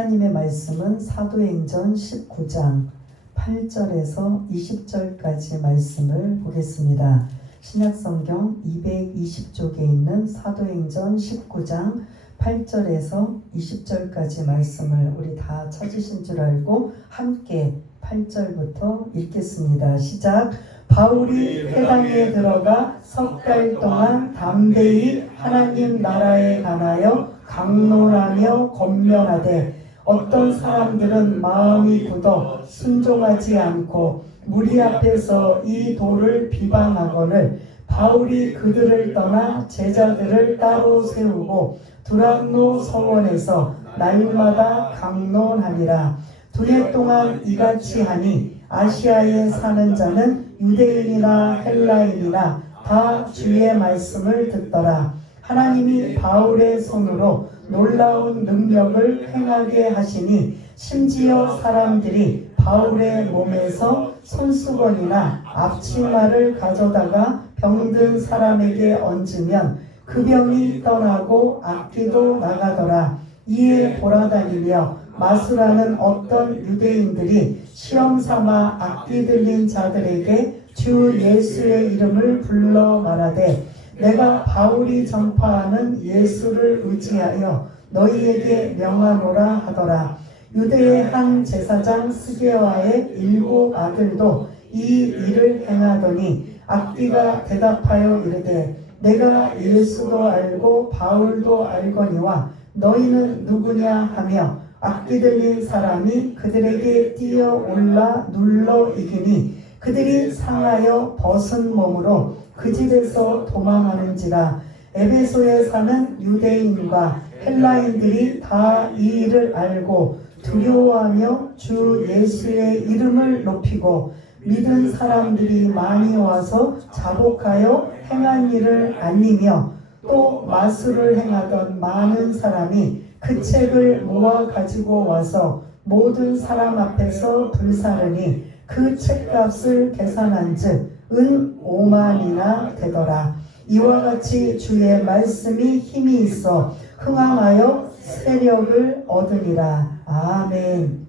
하나님의 말씀은 사도행전 19장 8절에서 20절까지 말씀을 보겠습니다. 신약성경 220쪽에 있는 사도행전 19장 8절에서 20절까지 말씀을 우리 다 찾으신 줄 알고 함께 8절부터 읽겠습니다. 시작. 바울이 회당에 들어가 석 달 동안 담대히 하나님 나라에 관하여 강론하며 권면하되 어떤 사람들은 마음이 굳어 순종하지 않고 무리 앞에서 이 도를 비방하거늘 바울이 그들을 떠나 제자들을 따로 세우고 두란노 성원에서 날마다 강론하니라. 두 해 동안 이같이 하니 아시아에 사는 자는 유대인이나 헬라인이나 다 주의 말씀을 듣더라. 하나님이 바울의 손으로 놀라운 능력을 행하게 하시니 심지어 사람들이 바울의 몸에서 손수건이나 앞치마를 가져다가 병든 사람에게 얹으면 그 병이 떠나고 악기도 나가더라. 이에 돌아다니며 마술하는 어떤 유대인들이 시험삼아 악기 들린 자들에게 주 예수의 이름을 불러 말하되 내가 바울이 전파하는 예수를 의지하여 너희에게 명하노라 하더라. 유대의 한 제사장 스게와의 7 아들도 이 일을 행하더니 악기가 대답하여 이르되 내가 예수도 알고 바울도 알거니와 너희는 누구냐 하며 악기 들린 사람이 그들에게 뛰어올라 눌러 이기니 그들이 상하여 벗은 몸으로 그 집에서 도망하는지라. 에베소에 사는 유대인과 헬라인들이 다 이 일을 알고 두려워하며 주 예수의 이름을 높이고 믿은 사람들이 많이 와서 자복하여 행한 일을 알리며 또 마술을 행하던 많은 사람이 그 책을 모아 가지고 와서 모든 사람 앞에서 불사르니 그 책값을 계산한 즉 은 5만이나 되더라. 이와 같이 주의 말씀이 힘이 있어 흥황하여 세력을 얻으니라. 아멘.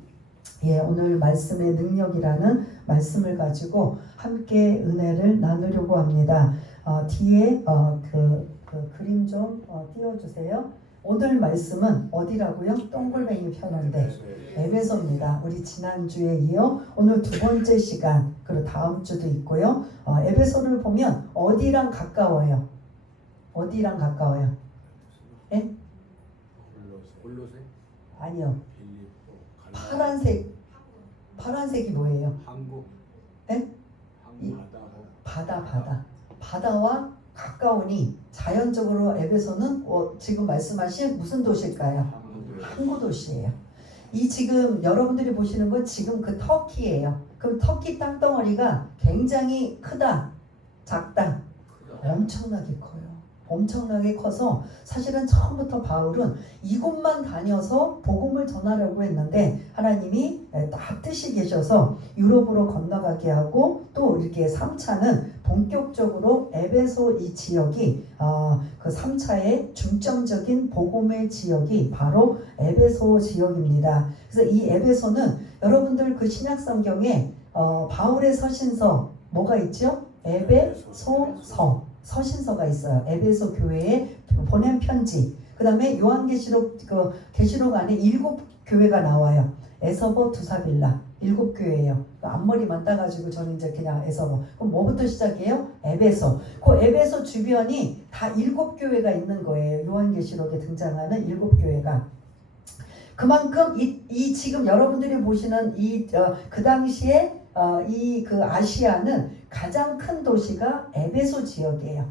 예, 오늘 말씀의 능력이라는 말씀을 가지고 함께 은혜를 나누려고 합니다. 뒤에 그 그림 좀 띄워주세요. 오늘 말씀은 어디라고요? 동글뱅이 펴는데 에베소입니다. 우리 지난주에 이어 오늘 2번째 시간 그리고 다음 주도 있고요. 에베소를 보면 어디랑 가까워요? 어디랑 가까워요? 예? 골로새? 아니요. 파란색이 뭐예요? 한국. 예? 바다와 가까우니 자연적으로 에베소는 지금 말씀하신 무슨 도시일까요? 항구 도시예요. 이 지금 여러분들이 보시는 건 지금 그 터키예요. 그럼 터키 땅덩어리가 굉장히 크다, 작다? 엄청나게 커요. 엄청나게 커서 사실은 처음부터 바울은 이곳만 다녀서 복음을 전하려고 했는데 하나님이 딱 뜻이 계셔서 유럽으로 건너가게 하고 또 이렇게 3차는 본격적으로 에베소 이 지역이 그 3차의 중점적인 복음의 지역이 바로 에베소 지역입니다. 그래서 이 에베소는 여러분들 그 신약성경에 바울의 서신서 뭐가 있죠? 에베소서 서신서가 있어요. 에베소 교회에 보낸 편지. 그 다음에 요한계시록 계시록 안에 7 교회가 나와요. 에서버 두사빌라 7 교회예요. 앞머리만 따가지고 저는 이제 그냥 에서버. 그럼 뭐부터 시작해요? 에베소. 그 에베소 주변이 다 7 교회가 있는 거예요. 요한계시록에 등장하는 7 교회가. 그만큼 이 지금 여러분들이 보시는 그 당시에 이 그 아시아는 가장 큰 도시가 에베소 지역이에요.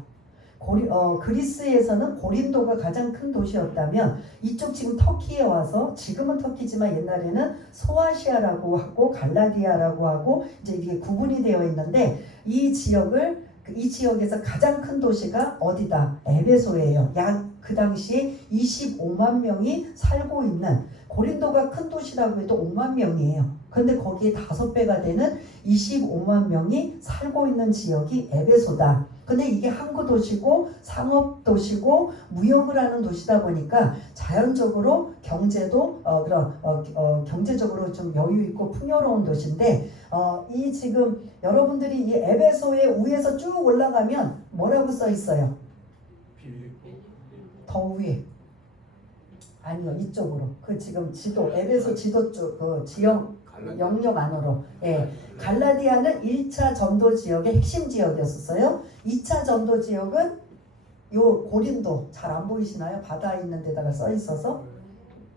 그리스에서는 고린도가 가장 큰 도시였다면 이쪽 지금 터키에 와서 지금은 터키지만 옛날에는 소아시아라고 하고 갈라디아라고 하고 이제 이게 구분이 되어 있는데 이 지역에서 가장 큰 도시가 어디다? 에베소예요. 약 그 당시에 25만 명이 살고 있는 고린도가 큰 도시라고 해도 5만 명이에요. 그런데 거기에 5배가 되는 25만 명이 살고 있는 지역이 에베소다. 근데 이게 항구 도시고 상업 도시고 무역을 하는 도시다 보니까 자연적으로 경제도 경제적으로 좀 여유 있고 풍요로운 도시인데 이 지금 여러분들이 이 에베소의 위에서 쭉 올라가면 뭐라고 써 있어요? 더 위에. 아니요, 이쪽으로. 그 지금 지도 에베소 지도 쪽 그 지역 영역 안으로. 예. 갈라디아는 1차 전도 지역의 핵심 지역이었어요. 2차 전도 지역은 요 고린도, 잘 안 보이시나요? 바다 있는 데다가 써 있어서.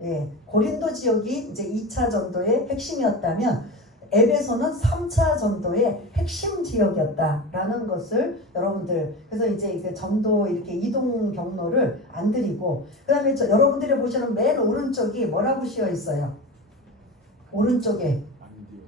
예. 고린도 지역이 이제 2차 전도의 핵심이었다면 에베소는 3차 전도의 핵심 지역이었다라는 것을 여러분들, 그래서 이제 이게 전도 이렇게 이동 경로를 안 드리고, 그다음에 여러분들이 보시는 맨 오른쪽이 뭐라고 씌어 있어요? 오른쪽에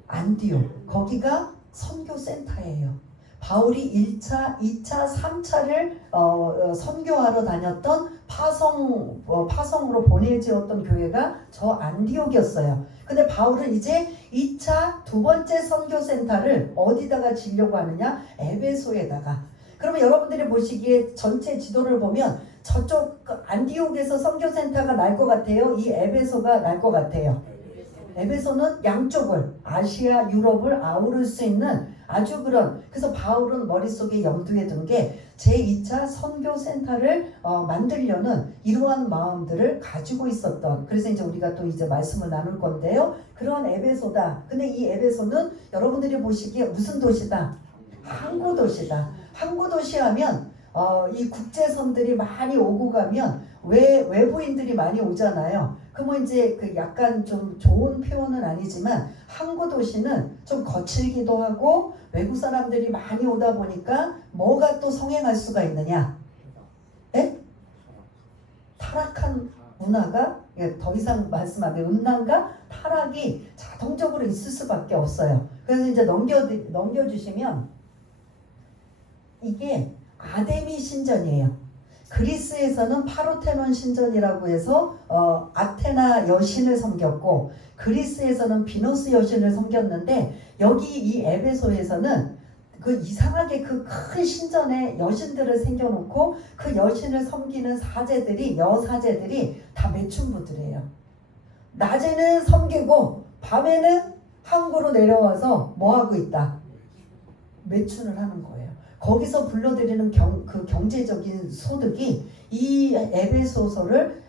안디옥. 거기가 선교 센터예요. 바울이 1차, 2차, 3차를 선교하러 다녔던 파송으로 보내지었던 교회가 저 안디옥이었어요. 근데 바울은 이제 2차 두 번째 선교센터를 어디다가 지려고 하느냐? 에베소에다가. 그러면 여러분들이 보시기에 전체 지도를 보면 저쪽 안디옥에서 선교센터가 날 것 같아요? 이 에베소가 날 것 같아요? 에베소는 양쪽을 아시아, 유럽을 아우를 수 있는 아주 그래서 바울은 머릿속에 염두에 둔 게 제2차 선교센터를 만들려는 이러한 마음들을 가지고 있었던, 그래서 이제 우리가 또 이제 말씀을 나눌 건데요. 그런 에베소다. 근데 이 에베소는 여러분들이 보시기에 무슨 도시다? 항구 도시다. 항구 도시 하면 이 국제선들이 많이 오고 가면 외부인들이 많이 오잖아요. 그러면 이제 그 약간 좀 좋은 표현은 아니지만 항구 도시는 좀 거칠기도 하고 외국 사람들이 많이 오다 보니까 뭐가 또 성행할 수가 있느냐? 예? 타락한 문화가 더 이상 말씀 안 해요. 음란과 타락이 자동적으로 있을 수밖에 없어요. 그래서 이제 넘겨주시면 이게 아데미 신전이에요. 그리스에서는 파르테논 신전이라고 해서 아테나 여신을 섬겼고, 그리스에서는 비너스 여신을 섬겼는데, 여기 이 에베소에서는 그 이상하게 그 큰 신전에 여신들을 생겨놓고 그 여신을 섬기는 여사제들이 다 매춘부들이에요. 낮에는 섬기고 밤에는 항구로 내려와서 뭐하고 있다? 매춘을 하는 거예요. 거기서 불러들이는 그 경제적인 소득이 이 에베소를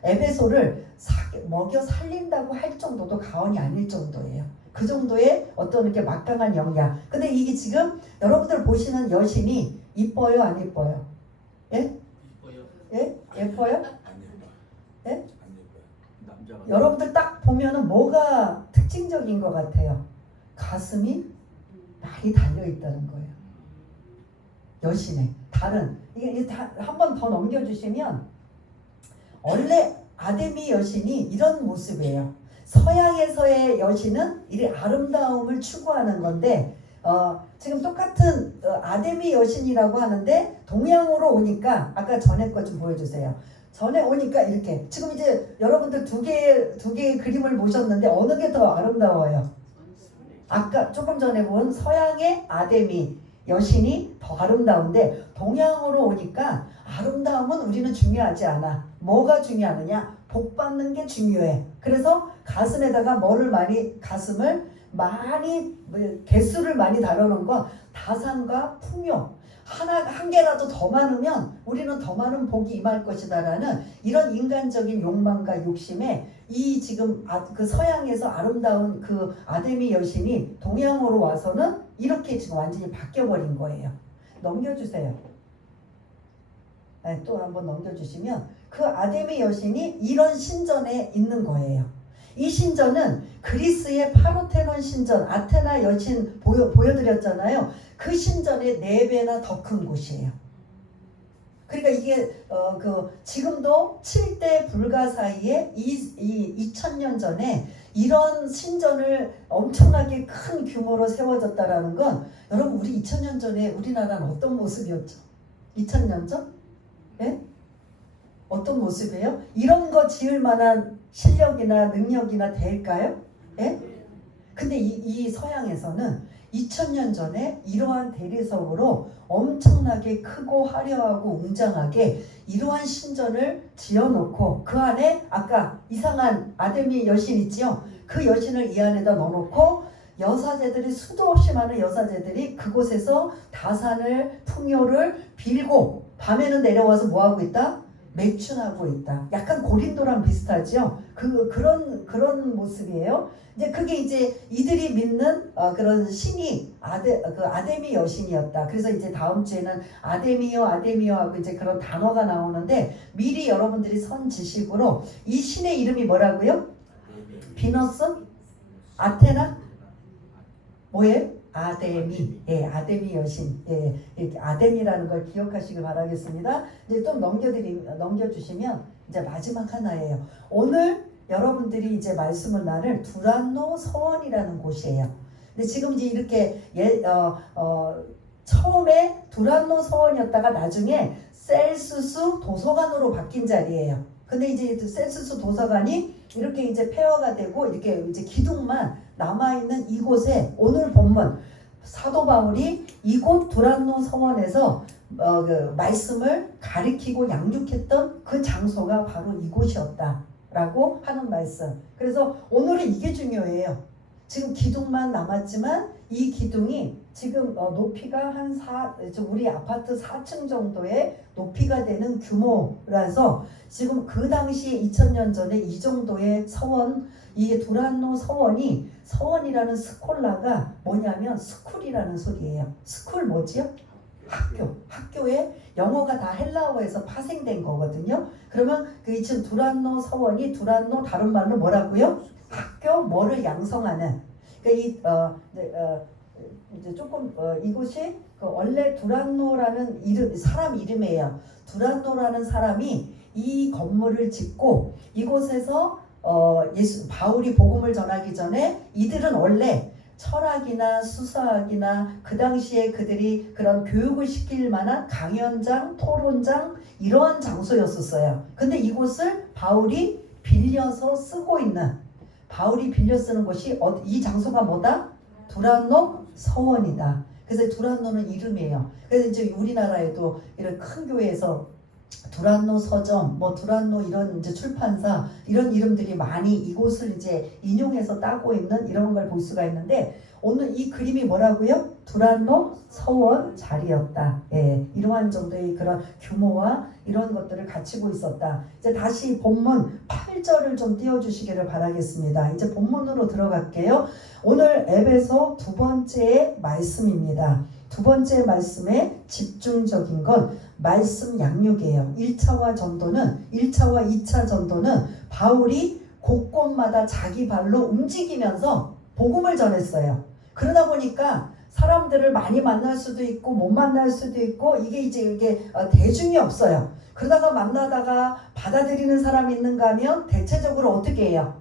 먹여 살린다고 할 정도도 과언이 아닐 정도예요. 그 정도의 어떤 이렇게 막강한 영향. 근데 이게 지금 여러분들 보시는 여신이 이뻐요, 안 이뻐요? 예? 이뻐요. 예? 예뻐요? 안 예뻐요. 예? 안 예뻐요. 남자가. 여러분들 딱 보면은 뭐가 특징적인 것 같아요? 가슴이 많이 달려 있다는 거예요. 여신의 다른 이게 한 번 더 넘겨주시면 원래 아데미 여신이 이런 모습이에요. 서양에서의 여신은 이 아름다움을 추구하는 건데 지금 똑같은 아데미 여신이라고 하는데 동양으로 오니까 아까 전에 거 좀 보여주세요. 전에 오니까 이렇게 지금 이제 여러분들 두 개의 그림을 보셨는데 어느 게 더 아름다워요? 아까 조금 전에 본 서양의 아데미 여신이 더 아름다운데 동양으로 오니까 아름다움은 우리는 중요하지 않아. 뭐가 중요하느냐? 복 받는 게 중요해. 그래서 가슴에다가 가슴을 많이 개수를 많이 다루는 건 다산과 풍요. 한 개라도 더 많으면 우리는 더 많은 복이 임할 것이다라는 이런 인간적인 욕망과 욕심에 이 지금 그 서양에서 아름다운 그 아데미 여신이 동양으로 와서는 이렇게 지금 완전히 바뀌어버린 거예요. 넘겨주세요. 네, 또 한번 넘겨주시면 그 아데미 여신이 이런 신전에 있는 거예요. 이 신전은 그리스의 파르테논 신전, 아테나 여신 보여드렸잖아요. 그 신전의 4배나 더 큰 곳이에요. 그러니까 이게 지금도 7대 불가 사이에 2000년 전에 이런 신전을 엄청나게 큰 규모로 세워졌다라는 건 여러분 우리 2000년 전에 우리나라는 어떤 모습이었죠? 2000년 전? 예? 어떤 모습이에요? 이런 거 지을 만한 실력이나 능력이나 될까요? 예? 근데 이 서양에서는 2000년 전에 이러한 대리석으로 엄청나게 크고 화려하고 웅장하게 이러한 신전을 지어놓고 그 안에 아까 이상한 아데미 여신 있지요? 그 여신을 이 안에다 넣어놓고 여사제들이 수도 없이 많은 여사제들이 그곳에서 다산을 풍요를 빌고 밤에는 내려와서 뭐하고 있다? 맥춘하고 있다. 약간 고린도랑 비슷하죠? 그런 모습이에요. 이제 그게 이제 이들이 믿는 그런 신이 아데미 여신이었다. 그래서 이제 다음 주에는 아데미요 하고 이제 그런 단어가 나오는데 미리 여러분들이 선 지식으로 이 신의 이름이 뭐라고요? 비너스? 아테나? 뭐예요? 아데미. 예, 아데미 여신. 예, 이렇게 아데미라는 걸 기억하시길 바라겠습니다. 이제 좀 넘겨주시면 이제 마지막 하나예요. 오늘 여러분들이 이제 말씀을 나눌 두란노 서원이라는 곳이에요. 근데 지금 이제 이렇게 처음에 두란노 서원이었다가 나중에 셀수스 도서관으로 바뀐 자리예요. 근데 이제 셀수스 도서관이 이렇게 이제 폐허가 되고 이렇게 이제 기둥만 남아있는 이곳에 오늘 본문 사도 바울이 이곳 두란노 서원에서 그 말씀을 가리키고 양육했던 그 장소가 바로 이곳이었다라고 하는 말씀. 그래서 오늘은 이게 중요해요. 지금 기둥만 남았지만 이 기둥이 지금 높이가 우리 아파트 4층 정도의 높이가 되는 규모라서 지금 그 당시 2000년 전에 이 정도의 서원, 이 두란노 서원이라는 스콜라가 뭐냐면 스쿨이라는 소리예요. 스쿨 뭐지요? 학교에 영어가 다 헬라어에서 파생된 거거든요. 그러면 그 지금 두란노 서원이 두란노 다른 말로 뭐라고요? 학교 뭐를 양성하는. 그러니까 이제 조금 이곳이 원래 두란노라는 사람 이름이에요. 두란노라는 사람이 이 건물을 짓고 이곳에서 바울이 복음을 전하기 전에 이들은 원래 철학이나 수사학이나 그 당시에 그들이 그런 교육을 시킬 만한 강연장, 토론장 이러한 장소였었어요. 근데 이곳을 바울이 빌려서 쓰고 있는 바울이 빌려 쓰는 곳이 이 장소가 뭐다? 두란노 서원이다. 그래서 두란노는 이름이에요. 그래서 이제 우리나라에도 이런 큰 교회에서 두란노 서점, 두란노 이런 이제 출판사 이런 이름들이 많이 이곳을 이제 인용해서 따고 있는 이런 걸 볼 수가 있는데 오늘 이 그림이 뭐라고요? 두란노 서원 자리였다. 예, 이러한 정도의 그런 규모와 이런 것들을 갖추고 있었다. 이제 다시 본문 8절을 좀 띄워주시기를 바라겠습니다. 이제 본문으로 들어갈게요. 오늘 에베소 두 번째 말씀입니다. 두 번째 말씀에 집중적인 건 말씀 양육이에요. 1차와 2차 전도는 바울이 곳곳마다 자기 발로 움직이면서 복음을 전했어요. 그러다 보니까 사람들을 많이 만날 수도 있고 못 만날 수도 있고 이게 대중이 없어요. 그러다가 만나다가 받아들이는 사람이 있는가 하면 대체적으로 어떻게 해요?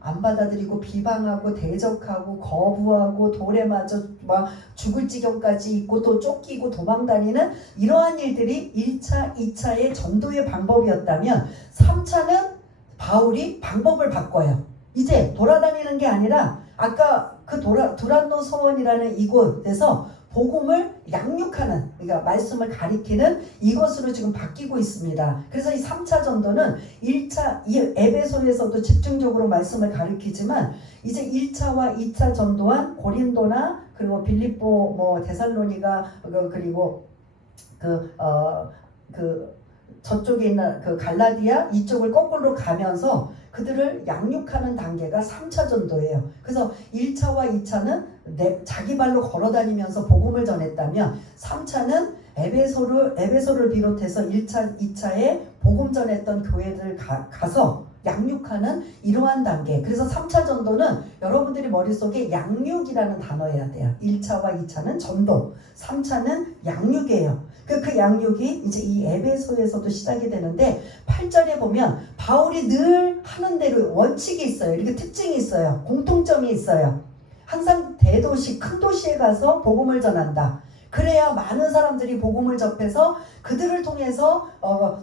안 받아들이고 비방하고 대적하고 거부하고 돌에 맞아 막 죽을 지경까지 있고 또 쫓기고 도망다니는 이러한 일들이 1차, 2차의 전도의 방법이었다면 3차는 바울이 방법을 바꿔요. 이제 돌아다니는 게 아니라 아까 그 두란노 서원이라는 이곳에서 복음을 양육하는, 그러니까 말씀을 가리키는 이것으로 지금 바뀌고 있습니다. 그래서 이 3차 전도는 1차, 이 에베소에서도 집중적으로 말씀을 가리키지만 이제 1차와 2차 전도한 고린도나 그리고 빌립보, 데살로니가 그리고 저쪽에 있는 그 갈라디아 이쪽을 거꾸로 가면서 그들을 양육하는 단계가 3차 전도예요. 그래서 1차와 2차는 자기 발로 걸어다니면서 복음을 전했다면 3차는 에베소를 비롯해서 1차, 2차에 복음 전했던 교회들 가서 양육하는 이러한 단계. 그래서 3차 전도는 여러분들이 머릿속에 양육이라는 단어여야 돼요. 1차와 2차는 전도, 3차는 양육이에요. 그 양육이 이제 이 에베소에서도 시작이 되는데 8절에 보면 바울이 늘 하는 대로 원칙이 있어요. 이렇게 특징이 있어요. 공통점이 있어요. 항상 대도시, 큰 도시에 가서 복음을 전한다. 그래야 많은 사람들이 복음을 접해서 그들을 통해서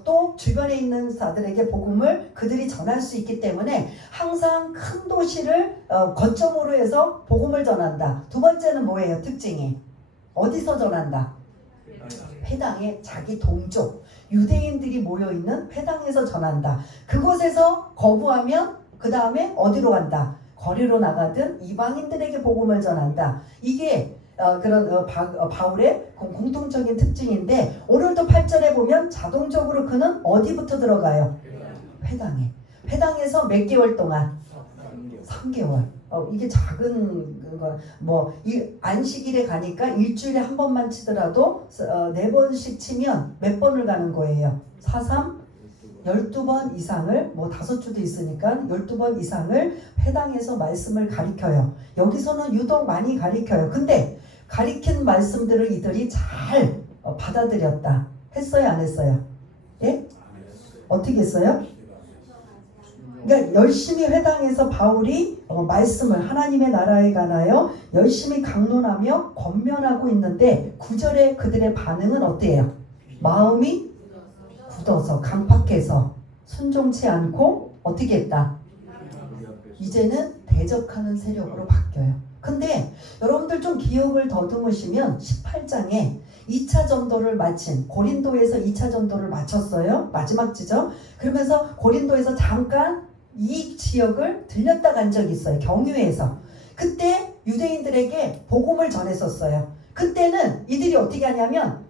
또 주변에 있는 자들에게 복음을 그들이 전할 수 있기 때문에 항상 큰 도시를 거점으로 해서 복음을 전한다. 두 번째는 뭐예요? 특징이 어디서 전한다? 회당에 자기 동족 유대인들이 모여있는 회당에서 전한다. 그곳에서 거부하면 그 다음에 어디로 간다? 거리로 나가든 이방인들에게 복음을 전한다. 이게 그런 바울의 공통적인 특징인데 오늘도 8절에 보면 자동적으로 그는 어디부터 들어가요? 회당에. 회당에서 몇 개월 동안? 3개월. 이게 작은 거, 안식일에 가니까 일주일에 한 번만 치더라도 4번씩 치면 몇 번을 가는 거예요? 4, 3, 12번 이상을 5주도 있으니까 12번 이상을 회당에서 말씀을 가리켜요. 여기서는 유독 많이 가리켜요. 근데 가리킨 말씀들을 이들이 잘 받아들였다. 했어요? 안 했어요? 예? 어떻게 했어요? 그러니까 열심히 회당에서 바울이 말씀을 하나님의 나라에 관하여 열심히 강론하며 권면하고 있는데 9절에 그들의 반응은 어때요? 마음이 굳어서 강팍해서 순종치 않고 어떻게 했다? 이제는 대적하는 세력으로 바뀌어요. 근데 여러분들 좀 기억을 더듬으시면 18장에 2차 전도를 마친 고린도에서 2차 전도를 마쳤어요. 마지막 지점. 그러면서 고린도에서 잠깐 이 지역을 들렸다 간 적이 있어요. 경유해서. 그때 유대인들에게 복음을 전했었어요. 그때는 이들이 어떻게 하냐면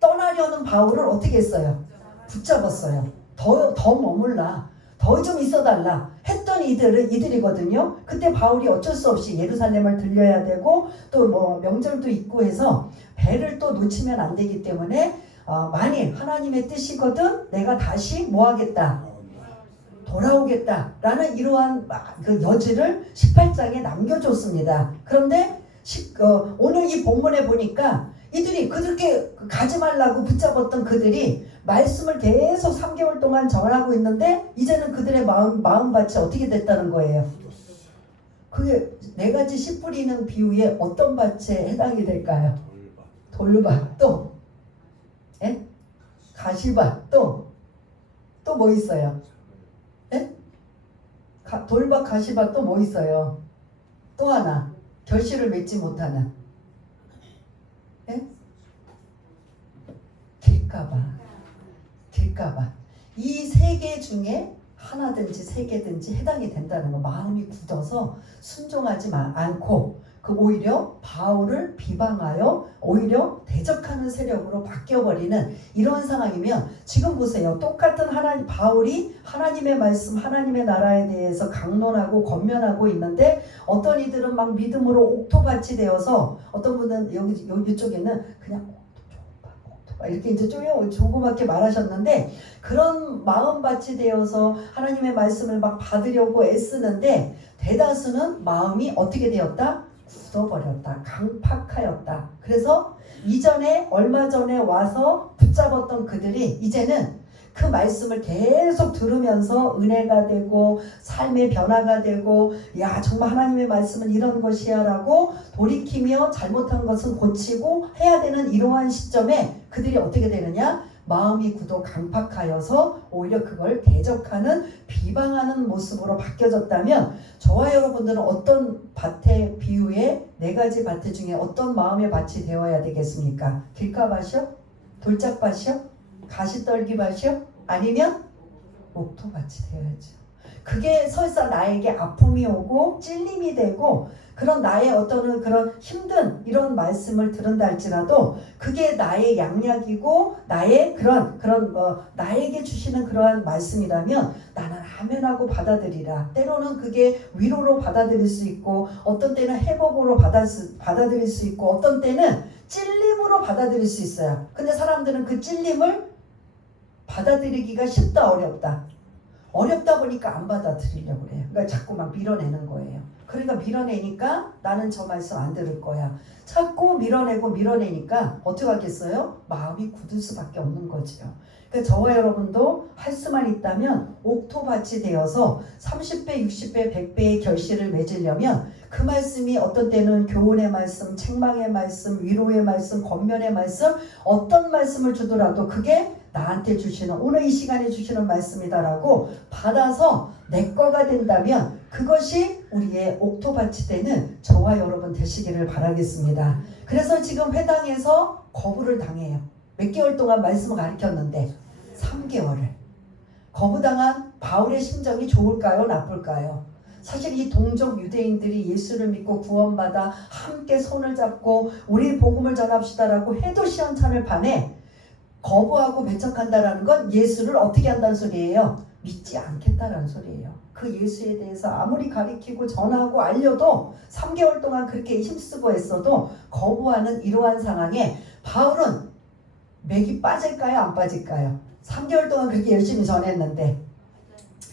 떠나려는 바울을 어떻게 했어요? 붙잡았어요. 더 머물라. 더 좀 있어달라 했던 이들이거든요. 그때 바울이 어쩔 수 없이 예루살렘을 들려야 되고 또 명절도 있고 해서 배를 또 놓치면 안 되기 때문에 만일 하나님의 뜻이거든 내가 다시 하겠다? 돌아오겠다 라는 이러한 그 여지를 18장에 남겨줬습니다. 그런데 오늘 이 본문에 보니까 이들이 그렇게 가지 말라고 붙잡았던 그들이 말씀을 계속 3개월 동안 전하고 있는데 이제는 그들의 마음밭이 어떻게 됐다는 거예요? 그게 4가지 씨 뿌리는 비유에 어떤 밭에 해당이 될까요? 돌밭 또 예? 가시밭 또 뭐 있어요? 예? 돌밭 가시밭 또 뭐 있어요? 또 하나 결실을 맺지 못하는 예? 길가밭 이 3개 중에 하나든지 3개든지 해당이 된다는 거. 마음이 굳어서 순종하지 않고 오히려 바울을 비방하여 오히려 대적하는 세력으로 바뀌어버리는 이런 상황이면 지금 보세요. 똑같은 바울이 하나님의 말씀 하나님의 나라에 대해서 강론하고 권면하고 있는데 어떤 이들은 막 믿음으로 옥토밭이 되어서 어떤 분은 이쪽에는 그냥 이렇게 이제 조그맣게 말하셨는데 그런 마음밭이 되어서 하나님의 말씀을 막 받으려고 애쓰는데 대다수는 마음이 어떻게 되었다? 굳어버렸다. 강팍하였다. 그래서 얼마 전에 와서 붙잡았던 그들이 이제는 그 말씀을 계속 들으면서 은혜가 되고 삶의 변화가 되고 야 정말 하나님의 말씀은 이런 것이야 라고 돌이키며 잘못한 것은 고치고 해야 되는 이러한 시점에 그들이 어떻게 되느냐? 마음이 굳어 강팍하여서 오히려 그걸 대적하는 비방하는 모습으로 바뀌어졌다면 저와 여러분들은 어떤 밭의 비유에 4가지 밭 중에 어떤 마음의 밭이 되어야 되겠습니까? 길가밭이요? 돌짝밭이요? 가시떨기밭이요? 아니면 옥토밭이 되어야죠. 그게 설사 나에게 아픔이 오고 찔림이 되고 그런 나의 어떤 그런 힘든 이런 말씀을 들은다 할지라도 그게 나의 양약이고 나의 나에게 주시는 그러한 말씀이라면 나는 아멘하고 받아들이라. 때로는 그게 위로로 받아들일 수 있고 어떤 때는 회복으로 받아들일 수 있고 어떤 때는 찔림으로 받아들일 수 있어요. 근데 사람들은 그 찔림을 받아들이기가 쉽다 어렵다? 어렵다 보니까 안 받아들이려고 그래요. 그러니까 자꾸 막 밀어내는 거예요. 그러니까 밀어내니까 나는 저 말씀 안 들을 거야. 자꾸 밀어내고 밀어내니까 어떻게 하겠어요? 마음이 굳을 수밖에 없는 거지요. 그러니까 저와 여러분도 할 수만 있다면 옥토밭이 되어서 30배, 60배, 100배의 결실을 맺으려면 그 말씀이 어떤 때는 교훈의 말씀, 책망의 말씀, 위로의 말씀, 권면의 말씀, 어떤 말씀을 주더라도 그게 나한테 주시는, 오늘 이 시간에 주시는 말씀이다라고 받아서 내 거가 된다면 그것이 우리의 옥토밭이 되는 저와 여러분 되시기를 바라겠습니다. 그래서 지금 회당에서 거부를 당해요. 몇 개월 동안 말씀을 가르쳤는데 3개월을. 거부당한 바울의 심정이 좋을까요? 나쁠까요? 사실 이 동족 유대인들이 예수를 믿고 구원받아 함께 손을 잡고 우리 복음을 전합시다라고 해도 시원찮을 판에 거부하고 배척한다라는 건 예수를 어떻게 한다는 소리예요? 믿지 않겠다라는 소리예요. 그 예수에 대해서 아무리 가르치고 전하고 알려도 3개월 동안 그렇게 힘쓰고 했어도 거부하는 이러한 상황에 바울은 맥이 빠질까요? 안 빠질까요? 3개월 동안 그렇게 열심히 전했는데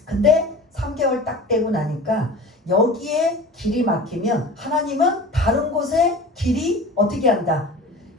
근데 3개월 딱 되고 나니까 여기에 길이 막히면 하나님은 다른 곳에 길이 어떻게 한다?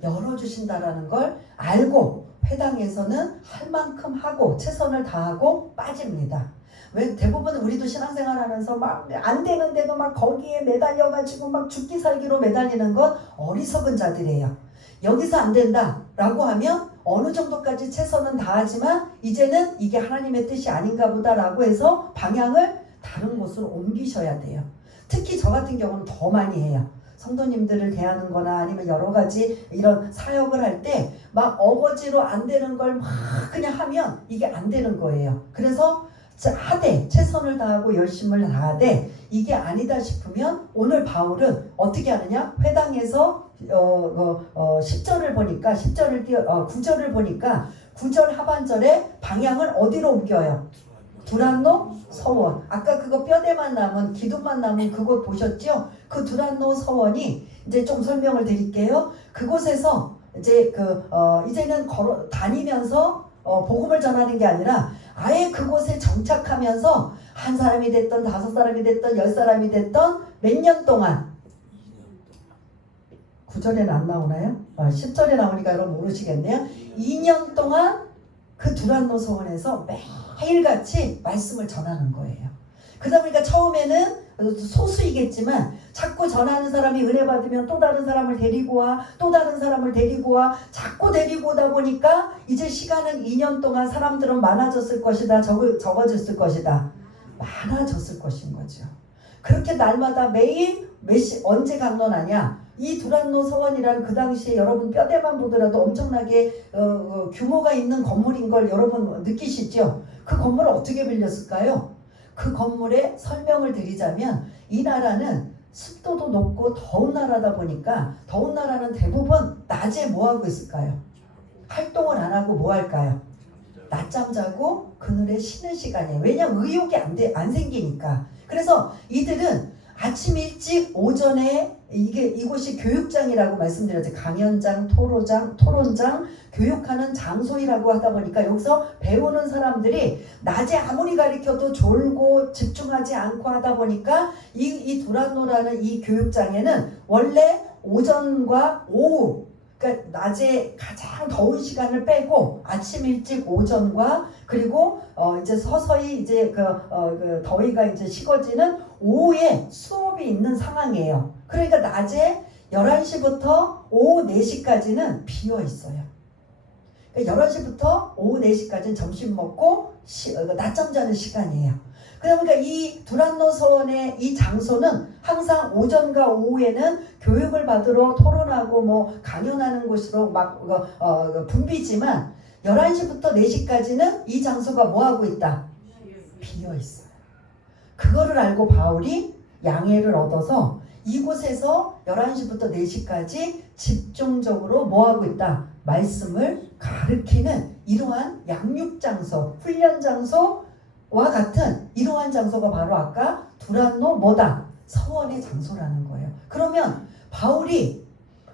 열어주신다라는 걸 알고 회당에서는 할 만큼 하고 최선을 다하고 빠집니다. 왜 대부분 우리도 신앙생활 하면서 막 안 되는데도 막 거기에 매달려가지고 막 죽기 살기로 매달리는 건 어리석은 자들이에요. 여기서 안 된다라고 하면 어느 정도까지 최선은 다하지만 이제는 이게 하나님의 뜻이 아닌가 보다라고 해서 방향을 다른 곳으로 옮기셔야 돼요. 특히 저 같은 경우는 더 많이 해요. 성도님들을 대하는 거나 아니면 여러 가지 이런 사역을 할 때 막 어거지로 안 되는 걸 막 그냥 하면 이게 안 되는 거예요. 그래서 하되 최선을 다하고 열심을 다하되 이게 아니다 싶으면 오늘 바울은 어떻게 하느냐? 회당에서 10절을 보니까 9절을 보니까 9절 하반절에 방향을 어디로 옮겨요? 두란노 서원. 아까 그거 뼈대만 남은 기둥만 남은 그곳 보셨죠? 그 두란노 서원이 이제 좀 설명을 드릴게요. 그곳에서 이제 이제는 걸어 다니면서 복음을 전하는 게 아니라 아예 그곳에 정착하면서 한 사람이 됐던 5사람이 됐던 10사람이 됐던 몇 년 동안 9절에는 안 나오나요? 10절에 나오니까 여러분 모르시겠네요. 2년 동안 그 두란노 서원에서 매일같이 말씀을 전하는 거예요. 그러다 보니까 처음에는 소수이겠지만 자꾸 전하는 사람이 은혜 받으면 또 다른 사람을 데리고 와, 또 다른 사람을 데리고 와, 자꾸 데리고 오다 보니까 이제 시간은 2년 동안 사람들은 많아졌을 것이다, 적어졌을 것이다, 많아졌을 것인 거죠. 그렇게 날마다 매일 언제 강론하냐? 이 두란노 서원이라는 그 당시에 여러분 뼈대만 보더라도 엄청나게 규모가 있는 건물인 걸 여러분 느끼시죠? 그 건물을 어떻게 빌렸을까요? 그 건물의 설명을 드리자면 이 나라는 습도도 높고 더운 나라다 보니까 더운 나라는 대부분 낮에 뭐 하고 있을까요? 활동을 안 하고 뭐 할까요? 낮잠 자고 그늘에 쉬는 시간이에요. 왜냐면 의욕이 안 생기니까. 그래서 이들은 아침 일찍 오전에 이곳이 교육장이라고 말씀드렸죠. 강연장, 토론장, 교육하는 장소이라고 하다 보니까 여기서 배우는 사람들이 낮에 아무리 가르쳐도 졸고 집중하지 않고 하다 보니까 이 두란노라는 이 교육장에는 원래 오전과 오후, 그러니까 낮에 가장 더운 시간을 빼고 아침 일찍 오전과 그리고 이제 서서히 이제 그 더위가 이제 식어지는 오후에 수업이 있는 상황이에요. 그러니까 낮에 11시부터 오후 4시까지는 비어 있어요. 그러니까 11시부터 오후 4시까지는 점심 먹고 낮잠 자는 시간이에요. 그러니까 이 두란노 서원의 이 장소는 항상 오전과 오후에는 교육을 받으러 토론하고 뭐 강연하는 곳으로 막 붐비지만 11시부터 4시까지는 이 장소가 뭐 하고 있다? 비어 있어요. 그거를 알고 바울이 양해를 얻어서 이곳에서 11시부터 4시까지 집중적으로 뭐 하고 있다? 말씀을 가르치는 이러한 양육장소, 훈련장소와 같은 이러한 장소가 바로 아까 두란노 뭐다? 서원의 장소라는 거예요. 그러면 바울이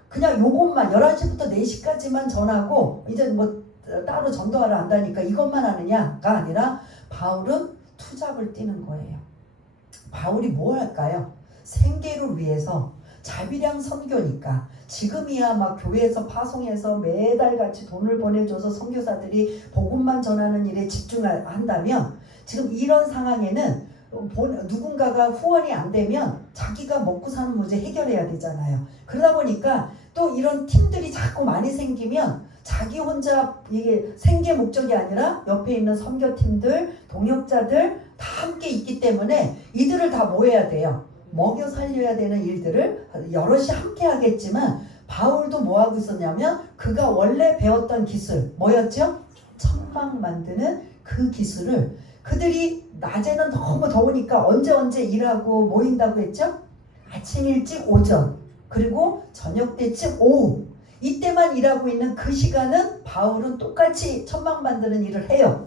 그냥 요것만 11시부터 4시까지만 전하고 이제 뭐 따로 전도하러 안다니까 이것만 하느냐가 아니라 바울은 투잡을 뛰는 거예요. 바울이 뭐 할까요? 생계를 위해서 자비량 선교니까 지금이야 막 교회에서 파송해서 매달 같이 돈을 보내줘서 선교사들이 복음만 전하는 일에 집중한다면 지금 이런 상황에는 누군가가 후원이 안 되면 자기가 먹고 사는 문제 해결해야 되잖아요. 그러다 보니까 또 이런 팀들이 자꾸 많이 생기면 자기 혼자 이게 생계 목적이 아니라 옆에 있는 선교팀들, 동역자들 다 함께 있기 때문에 이들을 다 뭐 해야 돼요? 먹여 살려야 되는 일들을 여럿이 함께 하겠지만 바울도 뭐 하고 있었냐면 그가 원래 배웠던 기술 뭐였죠? 천막 만드는 그 기술을 그들이 낮에는 너무 더우니까 언제 일하고 모인다고 했죠? 아침 일찍 오전 그리고 저녁 때쯤 오후 이때만 일하고 있는 그 시간은 바울은 똑같이 천막 만드는 일을 해요.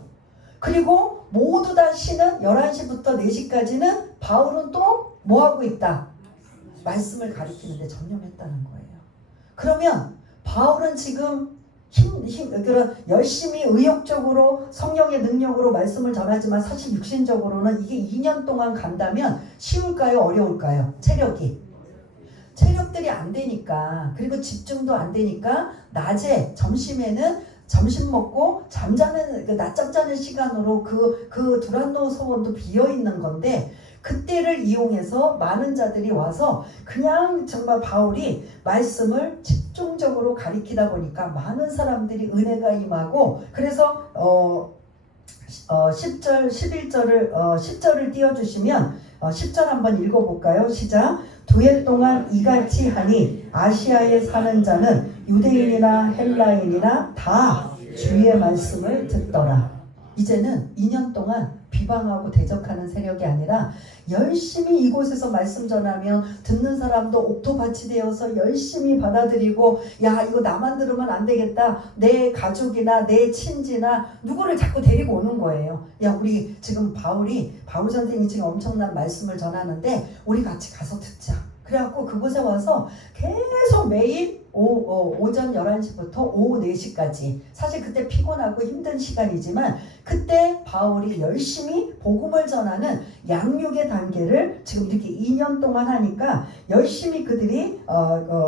그리고 모두 다 쉬는 11시부터 4시까지는 바울은 또 뭐하고 있다? 말씀을 가리키는데 전념했다는 거예요. 그러면 바울은 지금 그런 열심히 의욕적으로 성령의 능력으로 말씀을 전하지만 사실 육신적으로는 이게 2년 동안 간다면 쉬울까요? 어려울까요? 체력들이 안 되니까 그리고 집중도 안 되니까 낮에 점심에는 점심 먹고 잠자는 그 낮잠 자는 시간으로 그 두란노 소원도 비어 있는 건데 그때를 이용해서 많은 자들이 와서 그냥 정말 바울이 말씀을 집중적으로 가리키다 보니까 많은 사람들이 은혜가 임하고 그래서 10절 11절을 10절을 띄워주시면 10절 한번 읽어볼까요? 시작. 2해 동안 이같이 하니 아시아에 사는 자는 유대인이나 헬라인이나 다 주의 말씀을 듣더라. 이제는 2년 동안 비방하고 대적하는 세력이 아니라 열심히 이곳에서 말씀 전하면 듣는 사람도 옥토밭이 되어서 열심히 받아들이고 야 이거 나만 들으면 안 되겠다. 내 가족이나 내 친지나 누구를 자꾸 데리고 오는 거예요. 야 우리 지금 바울 선생님이 지금 엄청난 말씀을 전하는데 우리 같이 가서 듣자. 그래갖고 그곳에 와서 계속 매일 오전 11시부터 오후 4시까지 사실 그때 피곤하고 힘든 시간이지만 그때 바울이 열심히 복음을 전하는 양육의 단계를 지금 이렇게 2년 동안 하니까 열심히 그들이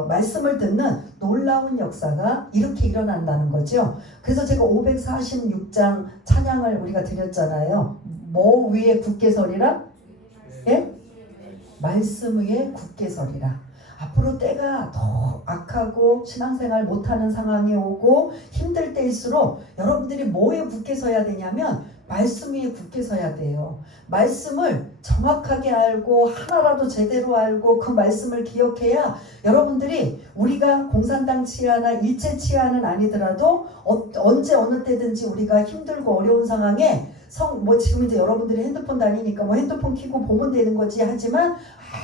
말씀을 듣는 놀라운 역사가 이렇게 일어난다는 거죠. 그래서 제가 546장 찬양을 우리가 드렸잖아요. 뭐 위에 굳게 서리라? 예? 말씀 위에 굳게 서리라. 앞으로 때가 더 악하고 신앙생활 못하는 상황이 오고 힘들 때일수록 여러분들이 뭐에 굳게 서야 되냐면 말씀 위에 굳게 서야 돼요. 말씀을 정확하게 알고 하나라도 제대로 알고 그 말씀을 기억해야 여러분들이 우리가 공산당 치하나 일제 치하는 아니더라도 언제 어느 때든지 우리가 힘들고 어려운 상황에 지금 이제 여러분들이 핸드폰 다니니까 핸드폰 켜고 보면 되는 거지 하지만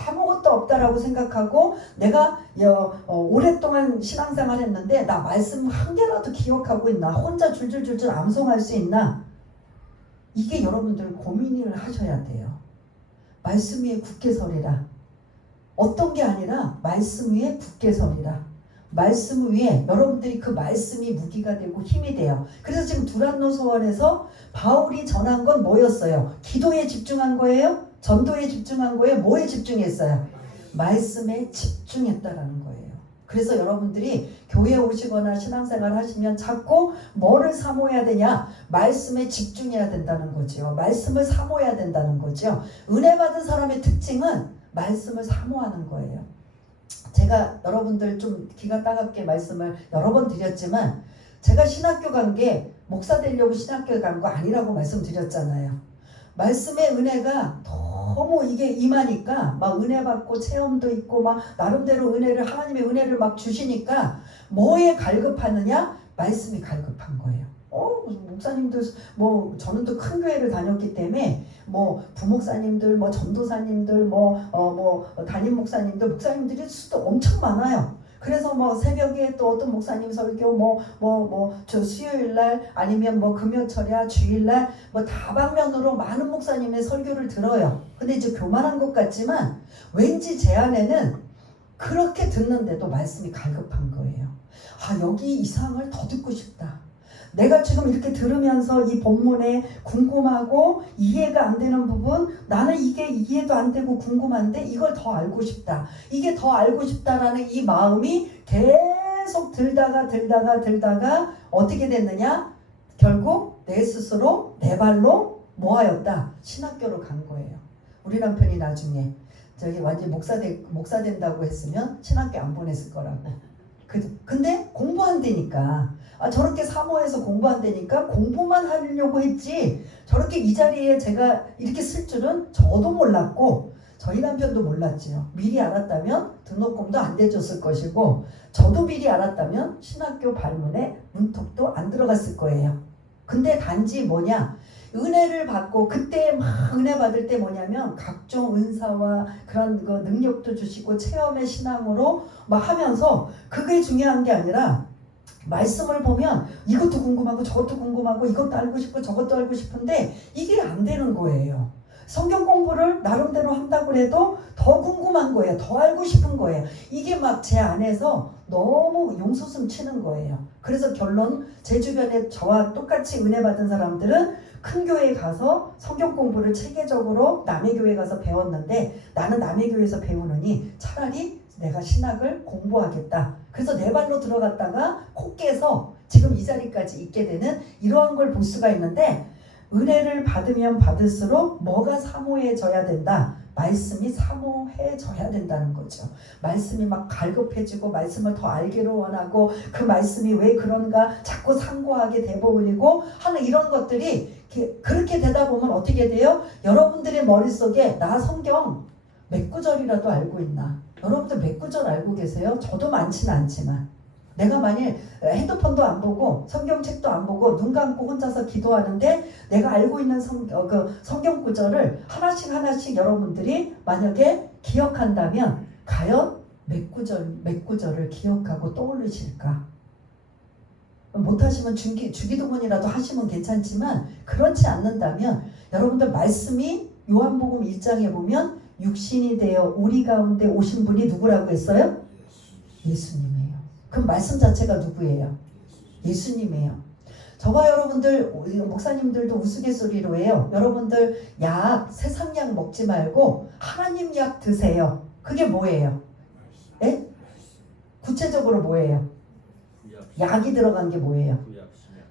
아무것도 없다라고 생각하고 내가 오랫동안 신앙생활 했는데 나 말씀 한 개라도 기억하고 있나? 혼자 줄줄줄줄 암송할 수 있나? 이게 여러분들 고민을 하셔야 돼요. 말씀 위에 굳게 서리라. 어떤 게 아니라 말씀 위에 굳게 서리라. 말씀 위에 여러분들이 그 말씀이 무기가 되고 힘이 돼요. 그래서 지금 두란노 소원에서 바울이 전한 건 뭐였어요? 기도에 집중한 거예요? 전도에 집중한 거예요? 뭐에 집중했어요? 말씀에 집중했다라는 거예요. 그래서 여러분들이 교회에 오시거나 신앙생활 하시면 자꾸 뭐를 사모해야 되냐? 말씀에 집중해야 된다는 거죠. 말씀을 사모해야 된다는 거죠. 은혜 받은 사람의 특징은 말씀을 사모하는 거예요. 제가 여러분들 좀 기가 따갑게 말씀을 여러 번 드렸지만 제가 신학교 간 게 목사 되려고 신학교 간 거 아니라고 말씀드렸잖아요. 말씀의 은혜가 너무 이게 임하니까 막 은혜 받고 체험도 있고 막 나름대로 하나님의 은혜를 막 주시니까 뭐에 갈급하느냐? 말씀이 갈급한 거예요. 목사님들 저는 또 큰 교회를 다녔기 때문에 부목사님들 전도사님들 담임 목사님들이 수도 엄청 많아요. 그래서 새벽에 또 어떤 목사님 설교 저 수요일날 아니면 금요철이야 주일날 다방면으로 많은 목사님의 설교를 들어요. 근데 이제 교만한 것 같지만 왠지 제 안에는 그렇게 듣는데도 말씀이 갈급한 거예요. 여기 이상을 더 듣고 싶다. 내가 지금 이렇게 들으면서 이 본문에 궁금하고 이해가 안 되는 부분, 나는 이게 이해도 안 되고 궁금한데 이걸 더 알고 싶다. 이게 더 알고 싶다라는 이 마음이 계속 들다가 어떻게 됐느냐? 결국 내 스스로 내 발로 뭐하였다? 신학교로 간 거예요. 우리 남편이 나중에 저기 완전 목사 된다고 했으면 신학교 안 보냈을 거라고. 근데 공부 안 되니까 저렇게 사모해서 공부 안 되니까 공부만 하려고 했지 저렇게 이 자리에 제가 이렇게 쓸 줄은 저도 몰랐고 저희 남편도 몰랐지요. 미리 알았다면 등록금도 안 대줬을 것이고 저도 미리 알았다면 신학교 발문에 문턱도 안 들어갔을 거예요. 근데 단지 뭐냐? 은혜를 받고 그때 막 은혜 받을 때 뭐냐면 각종 은사와 그런 거 능력도 주시고 체험의 신앙으로 막 하면서 그게 중요한 게 아니라 말씀을 보면 이것도 궁금하고 저것도 궁금하고 이것도 알고 싶고 저것도 알고 싶은데 이게 안 되는 거예요. 성경 공부를 나름대로 한다고 해도 더 궁금한 거예요. 더 알고 싶은 거예요. 이게 막 제 안에서 너무 용솟음 치는 거예요. 그래서 결론 제 주변에 저와 똑같이 은혜 받은 사람들은 큰 교회에 가서 성경 공부를 체계적으로 남의 교회 가서 배웠는데 나는 남의 교회에서 배우느니 차라리 내가 신학을 공부하겠다. 그래서 내 발로 들어갔다가 코 깨서 지금 이 자리까지 있게 되는 이러한 걸 볼 수가 있는데 은혜를 받으면 받을수록 뭐가 사모해져야 된다. 말씀이 사모해져야 된다는 거죠. 말씀이 막 갈급해지고 말씀을 더 알기를 원하고 그 말씀이 왜 그런가 자꾸 상고하게 돼버리고 하는 이런 것들이 그렇게 되다 보면 어떻게 돼요? 여러분들의 머릿속에 나 성경 몇 구절이라도 알고 있나? 여러분들 몇 구절 알고 계세요? 저도 많지는 않지만 내가 만일 핸드폰도 안 보고 성경책도 안 보고 눈 감고 혼자서 기도하는데 내가 알고 있는 성경 구절을 하나씩 여러분들이 만약에 기억한다면 과연 몇 구절을 기억하고 떠올리실까? 못하시면 주기도문이라도 하시면 괜찮지만 그렇지 않는다면 여러분들 말씀이 요한복음 1장에 보면 육신이 되어 우리 가운데 오신 분이 누구라고 했어요? 예수님이에요. 그럼 말씀 자체가 누구예요? 예수님이에요. 저와 여러분들 목사님들도 우스갯소리로 해요. 여러분들 세상 약 먹지 말고 하나님 약 드세요. 그게 뭐예요? 예? 구체적으로 뭐예요? 약이 들어간 게 뭐예요?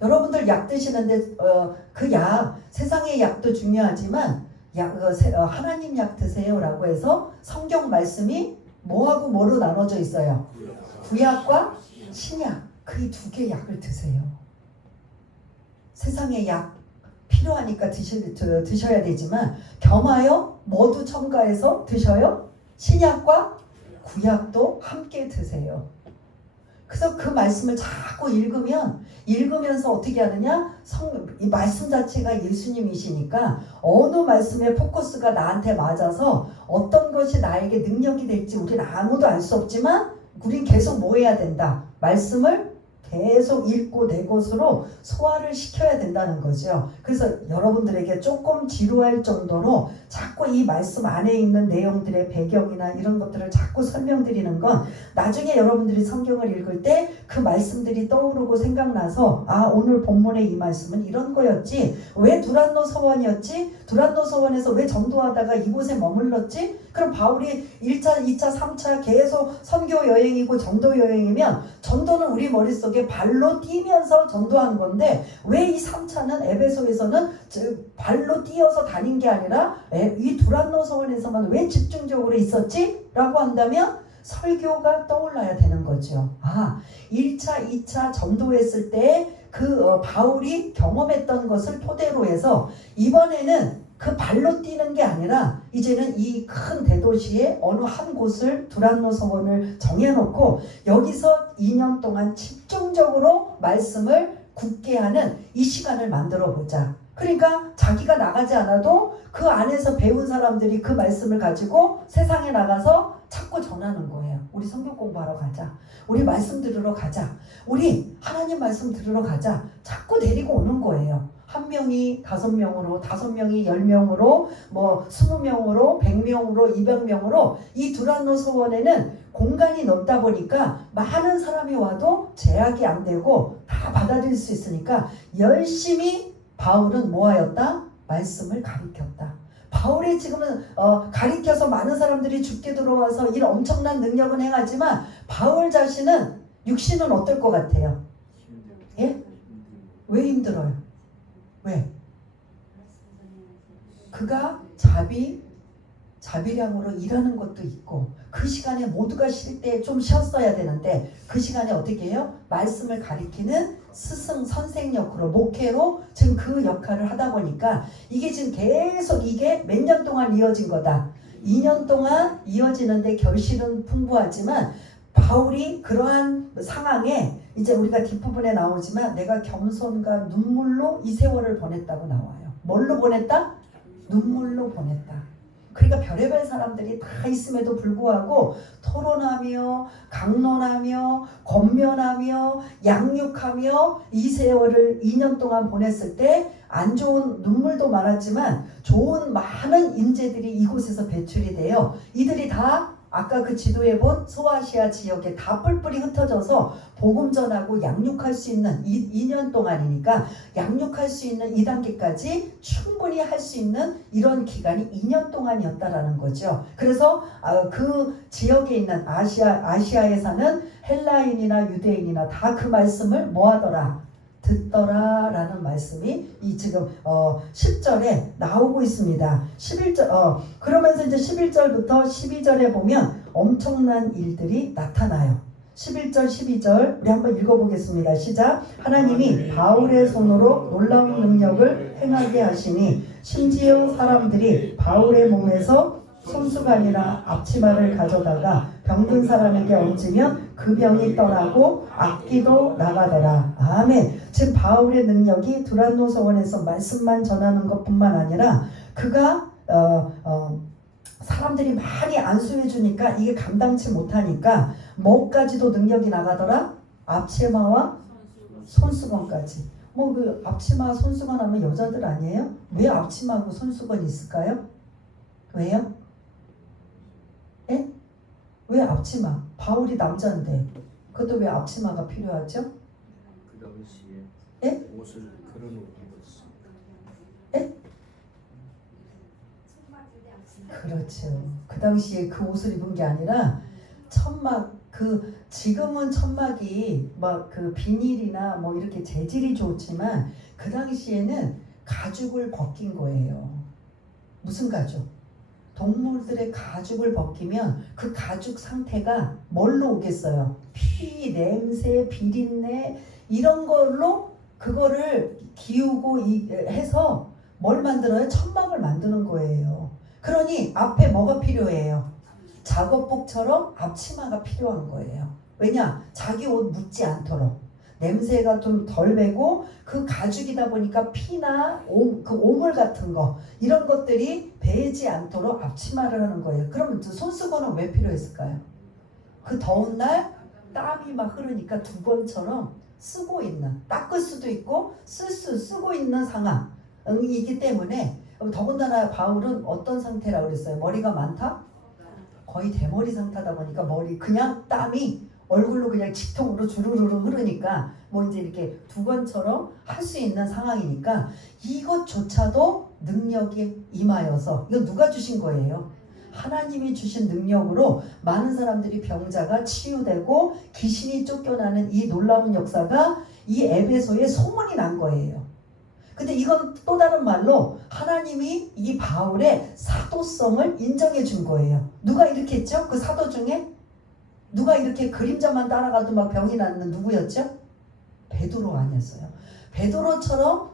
여러분들 약 드시는데 그 약 세상의 약도 중요하지만 하나님 약 드세요라고 해서 성경 말씀이 뭐하고 뭐로 나눠져 있어요? 구약과 신약 그 두 개 약을 드세요. 세상의 약 필요하니까 드셔야 되지만 겸하여 모두 첨가해서 드셔요. 신약과 구약도 함께 드세요. 그래서 그 말씀을 자꾸 읽으면서 어떻게 하느냐? 이 말씀 자체가 예수님이시니까 어느 말씀의 포커스가 나한테 맞아서 어떤 것이 나에게 능력이 될지 우리는 아무도 알 수 없지만 우린 계속 뭐 해야 된다? 말씀을 계속 읽고 내 것으로 소화를 시켜야 된다는 거죠. 그래서 여러분들에게 조금 지루할 정도로 자꾸 이 말씀 안에 있는 내용들의 배경이나 이런 것들을 자꾸 설명드리는 건 나중에 여러분들이 성경을 읽을 때 그 말씀들이 떠오르고 생각나서 오늘 본문의 이 말씀은 이런 거였지, 왜 두란노 서원이었지, 두란노 서원에서 왜 전도하다가 이곳에 머물렀지. 그럼 바울이 1차, 2차, 3차 계속 선교 여행이고 전도 여행이면 전도는 우리 머릿속에 발로 뛰면서 전도한 건데 왜 이 3차는 에베소에서는 발로 뛰어서 다닌 게 아니라 이 두란노 서원에서만 왜 집중적으로 있었지? 라고 한다면 설교가 떠올라야 되는 거죠. 1차, 2차 전도했을 때 그 바울이 경험했던 것을 토대로 해서 이번에는 그 발로 뛰는 게 아니라 이제는 이 큰 대도시의 어느 한 곳을 두란노 서원을 정해놓고 여기서 2년 동안 집중적으로 말씀을 굳게 하는 이 시간을 만들어 보자. 그러니까 자기가 나가지 않아도 그 안에서 배운 사람들이 그 말씀을 가지고 세상에 나가서 자꾸 전하는 거예요. 우리 성경 공부하러 가자. 우리 말씀 들으러 가자. 우리 하나님 말씀 들으러 가자. 자꾸 데리고 오는 거예요. 한 명이 5명으로, 5명이 10명으로, 뭐 20명으로, 100명으로, 200명으로 이 두란노 서원에는 공간이 넓다 보니까 많은 사람이 와도 제약이 안 되고 다 받아들일 수 있으니까 열심히 바울은 뭐하였다? 말씀을 가르쳤다. 바울이 지금은 가리켜서 많은 사람들이 죽게 들어와서 이 엄청난 능력은 행하지만 바울 자신은 육신은 어떨 것 같아요? 예? 왜 힘들어요? 왜? 그가 자비량으로 일하는 것도 있고 그 시간에 모두가 쉴 때 좀 쉬었어야 되는데 그 시간에 어떻게 해요? 말씀을 가리키는 스승 선생 역으로 목회로 지금 그 역할을 하다 보니까 이게 지금 계속 이게 몇 년 동안 이어진 거다. 2년 동안 이어지는데 결실은 풍부하지만 바울이 그러한 상황에 이제 우리가 뒷부분에 나오지만 내가 겸손과 눈물로 이 세월을 보냈다고 나와요. 뭘로 보냈다? 눈물로 보냈다. 그러니까 별의별 사람들이 다 있음에도 불구하고 토론하며 강론하며 권면하며 양육하며 이 세월을 2년 동안 보냈을 때 안 좋은 눈물도 많았지만 좋은 많은 인재들이 이곳에서 배출이 돼요. 이들이 다 아까 그 지도에 본 소아시아 지역에 다 뿔뿔이 흩어져서 복음 전하고 양육할 수 있는 2년 동안이니까 양육할 수 있는 2단계까지 충분히 할 수 있는 이런 기간이 2년 동안이었다라는 거죠. 그래서 그 지역에 있는 아시아에 사는 헬라인이나 유대인이나 다 그 말씀을 뭐하더라? 듣더라 라는 말씀이 이 지금 10절에 나오고 있습니다. 11절 그러면서 이제 11절부터 12절에 보면 엄청난 일들이 나타나요. 11절 12절 우리 한번 읽어보겠습니다. 시작. 하나님이 바울의 손으로 놀라운 능력을 행하게 하시니 심지어 사람들이 바울의 몸에서 손수건이나 앞치마를 가져다가 병든 사람에게 얹으면 그 병이 떠나고 악기도 나가더라. 아멘. 지금 바울의 능력이 두란노 서원에서 말씀만 전하는 것뿐만 아니라 그가 사람들이 많이 안수해 주니까 이게 감당치 못하니까 뭐까지도 능력이 나가더라? 앞치마와 손수건까지. 뭐 그 앞치마 손수건 하면 여자들 아니에요? 왜 앞치마하고 손수건이 있을까요? 왜요? 예? 왜 앞치마? 바울이 남자인데 그것도 왜 앞치마가 필요하죠? 그 당시에 예? 옷을 그런 옷 입었습니다. 예? 그렇죠. 그 당시에 그 옷을 입은 게 아니라 천막 지금은 천막이 막 그 비닐이나 뭐 이렇게 재질이 좋지만 그 당시에는 가죽을 벗긴 거예요. 무슨 가죽? 동물들의 가죽을 벗기면 그 가죽 상태가 뭘로 오겠어요? 피, 냄새, 비린내 이런 걸로 그거를 기우고 해서 뭘 만들어요? 천막을 만드는 거예요. 그러니 앞에 뭐가 필요해요? 작업복처럼 앞치마가 필요한 거예요. 왜냐? 자기 옷 묻지 않도록 냄새가 좀 덜 배고 그 가죽이다 보니까 피나 그 오물 같은 거 이런 것들이 배지 않도록 앞치마를 하는 거예요. 그러면 손수건은 왜 필요했을까요? 그 더운 날 땀이 막 흐르니까 두건처럼 쓰고 있는 닦을 수도 있고 쓰고 있는 상황이기 때문에 더군다나 바울은 어떤 상태라고 그랬어요? 머리가 많다? 거의 대머리 상태다 보니까 머리 그냥 땀이 얼굴로 그냥 직통으로 주르르르 흐르니까 뭐 이제 이렇게 두건처럼 할 수 있는 상황이니까 이것조차도 능력이 임하여서 이거 누가 주신 거예요? 하나님이 주신 능력으로 많은 사람들이 병자가 치유되고 귀신이 쫓겨나는 이 놀라운 역사가 이 에베소에 소문이 난 거예요. 근데 이건 또 다른 말로 하나님이 이 바울의 사도성을 인정해 준 거예요. 누가 이렇게 했죠? 그 사도 중에 누가 이렇게 그림자만 따라가도 막 병이 낫는 누구였죠? 베드로 아니었어요. 베드로처럼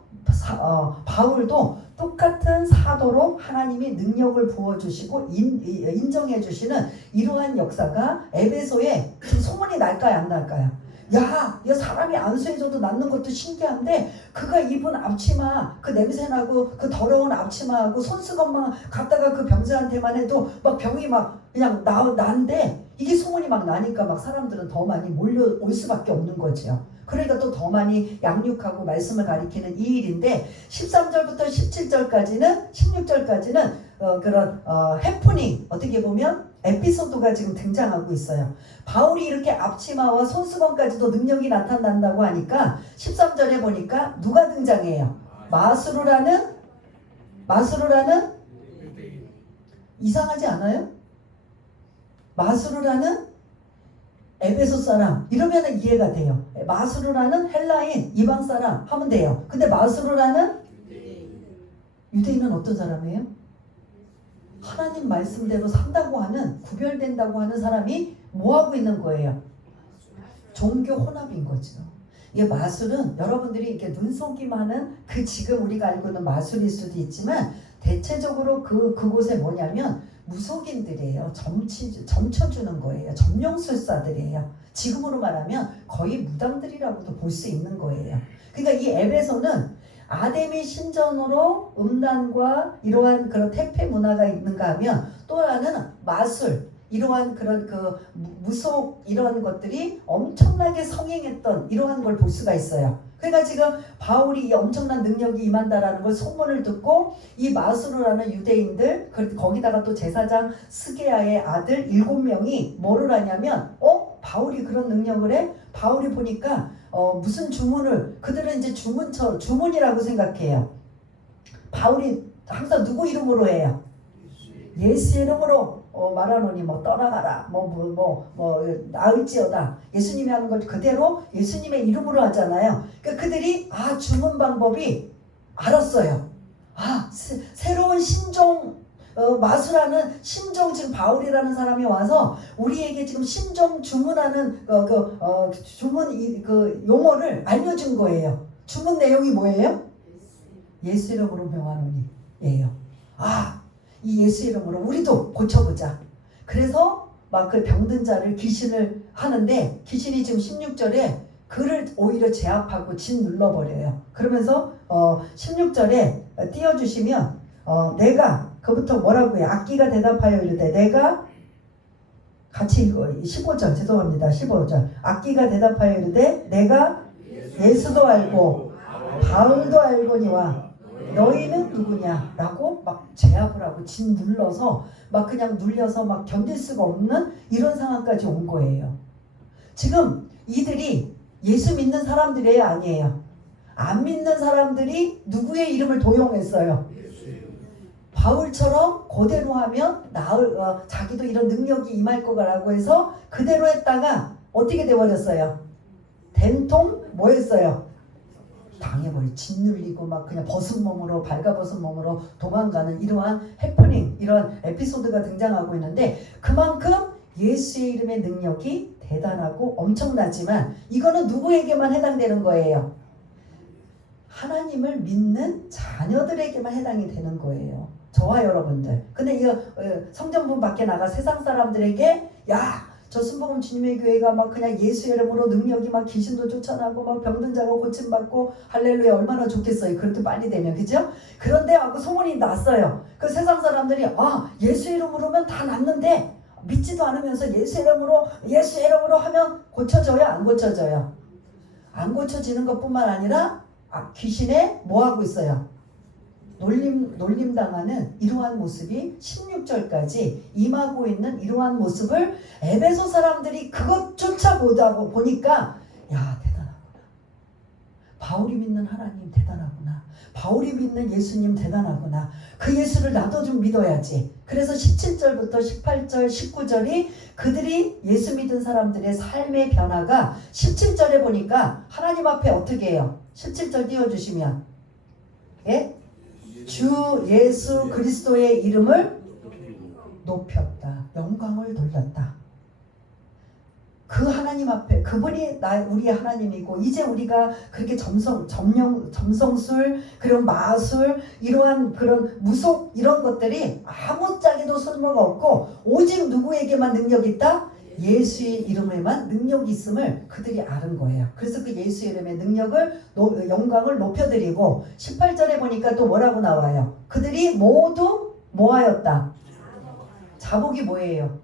바울도 똑같은 사도로 하나님이 능력을 부어주시고 인정해 주시는 이러한 역사가 에베소에 지금 소문이 날까요? 안 날까요? 야, 이 사람이 안수해줘도 낫는 것도 신기한데 그가 입은 앞치마 그 냄새나고 그 더러운 앞치마하고 손수건만 갖다가 그 병자한테만 해도 막 병이 막 그냥 난데 이게 소문이 막 나니까 막 사람들은 더 많이 몰려올 수밖에 없는 거죠. 그러니까 또 더 많이 양육하고 말씀을 가리키는 이 일인데 13절부터 17절까지는 16절까지는 그런 해프닝 어떻게 보면 에피소드가 지금 등장하고 있어요. 바울이 이렇게 앞치마와 손수건까지도 능력이 나타난다고 하니까 13절에 보니까 누가 등장해요? 마수르라는 이상하지 않아요? 마수르라는 에베소 사람 이러면 이해가 돼요. 마수르라는 헬라인 이방 사람 하면 돼요. 근데 마수르라는 유대인은 어떤 사람이에요? 하나님 말씀대로 산다고 하는 구별된다고 하는 사람이 뭐하고 있는 거예요? 종교 혼합인 거죠. 이 마술은 여러분들이 이렇게 눈속임하는 그 지금 우리가 알고 있는 마술일 수도 있지만 대체적으로 그곳에 뭐냐면 무속인들이에요. 점쳐주는 거예요. 점령술사들이에요. 지금으로 말하면 거의 무당들이라고도 볼 수 있는 거예요. 그러니까 이 에베소는 아데미 신전으로 음란과 이러한 그런 태폐 문화가 있는가 하면 또 하나는 마술 이러한 그런 그 무속 이러한 것들이 엄청나게 성행했던 이러한 걸 볼 수가 있어요. 그러니까 지금 바울이 이 엄청난 능력이 임한다라는 걸 소문을 듣고 이 마수르라는 유대인들 거기다가 또 제사장 스게야의 아들 7명이 뭐를 하냐면 바울이 그런 능력을 해? 바울이 보니까 무슨 주문을 그들은 이제 주문이라고 생각해요. 바울이 항상 누구 이름으로 해요? 예수 이름으로 말하노니 뭐 떠나가라 나을지어다 예수님이 하는 걸 그대로 예수님의 이름으로 하잖아요. 그러니까 그들이 주문 방법이 알았어요. 새로운 신종 마수라는 신종 지금 바울이라는 사람이 와서 우리에게 지금 신종 주문하는 주문 그 용어를 알려준 거예요. 주문 내용이 뭐예요? 예수 이름으로 명하노니 예요. 이 예수 이름으로 우리도 고쳐보자. 그래서 막 그 병든 자를 귀신을 하는데 귀신이 지금 16절에 그를 오히려 제압하고 진 눌러버려요. 그러면서 16절에 띄워주시면 내가 그부터 뭐라고 해요? 악기가 대답하여 이르되 내가 같이 읽어 15절 죄송합니다. 15절 악기가 대답하여 이르되 내가 예수도 알고 바울도 알거니와 너희는 누구냐? 라고 막 제압을 하고 진 눌러서 막 그냥 눌려서 막 견딜 수가 없는 이런 상황까지 온 거예요. 지금 이들이 예수 믿는 사람들이에요? 아니에요? 안 믿는 사람들이 누구의 이름을 도용했어요? 바울처럼 그대로 하면 자기도 이런 능력이 임할 거라고 해서 그대로 했다가 어떻게 돼버렸어요? 된통 뭐 했어요? 당해버리 짓눌리고 막 그냥 벗은 몸으로 발가벗은 몸으로 도망가는 이러한 해프닝 이러한 에피소드가 등장하고 있는데 그만큼 예수의 이름의 능력이 대단하고 엄청나지만 이거는 누구에게만 해당되는 거예요? 하나님을 믿는 자녀들에게만 해당이 되는 거예요. 저와 여러분들. 근데 이 성전문 밖에 나가 세상 사람들에게 저 순복음 주님의 교회가 막 그냥 예수 이름으로 능력이 막 귀신도 쫓아나고 막 병든 자가 고침받고 할렐루야 얼마나 좋겠어요. 그렇게 빨리 되면 그죠? 그런데 하고 소문이 났어요. 그 세상 사람들이 예수 이름으로면 다 낫는데 믿지도 않으면서 예수 이름으로 하면 고쳐져요? 안 고쳐져요? 안 고쳐지는 것뿐만 아니라 귀신에 뭐하고 있어요? 놀림당하는 이러한 모습이 16절까지 임하고 있는 이러한 모습을 에베소 사람들이 그것조차 못하고 보니까 대단하구나. 바울이 믿는 하나님 대단하구나. 바울이 믿는 예수님 대단하구나. 그 예수를 나도 좀 믿어야지. 그래서 17절부터 18절 19절이 그들이 예수 믿은 사람들의 삶의 변화가 17절에 보니까 하나님 앞에 어떻게 해요? 17절 띄워주시면 주 예수 그리스도의 이름을 높였다. 영광을 돌렸다. 그 하나님 앞에 그분이 우리의 하나님이고 이제 우리가 그렇게 점성술 그런 마술 이러한 그런 무속 이런 것들이 아무짝에도 소용가 없고 오직 누구에게만 능력이 있다? 예수의 이름에만 능력이 있음을 그들이 아는 거예요. 그래서 그 예수 이름의 능력을 영광을 높여드리고 18절에 보니까 또 뭐라고 나와요? 그들이 모두 뭐하였다? 자복이 뭐예요?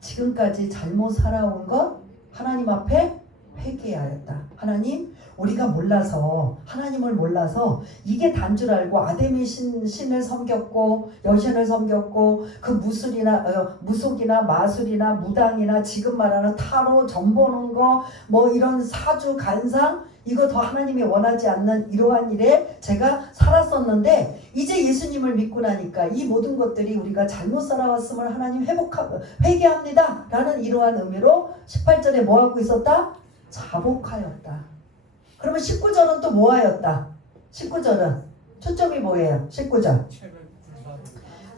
지금까지 잘못 살아온 것 하나님 앞에 회개하였다. 하나님, 우리가 몰라서, 하나님을 몰라서 이게 단 줄 알고 아데미 신을 섬겼고 여신을 섬겼고 그 무속이나 마술이나 무당이나 지금 말하는 타로 점 보는 거 뭐 이런 사주 간상 이거 더 하나님이 원하지 않는 이러한 일에 제가 살았었는데 이제 예수님을 믿고 나니까 이 모든 것들이 우리가 잘못 살아왔음을 하나님 회개합니다 라는 이러한 의미로 18절에 뭐 하고 있었다? 자복하였다. 그러면 19절은 또 뭐 하였다? 19절은 초점이 뭐예요? 19절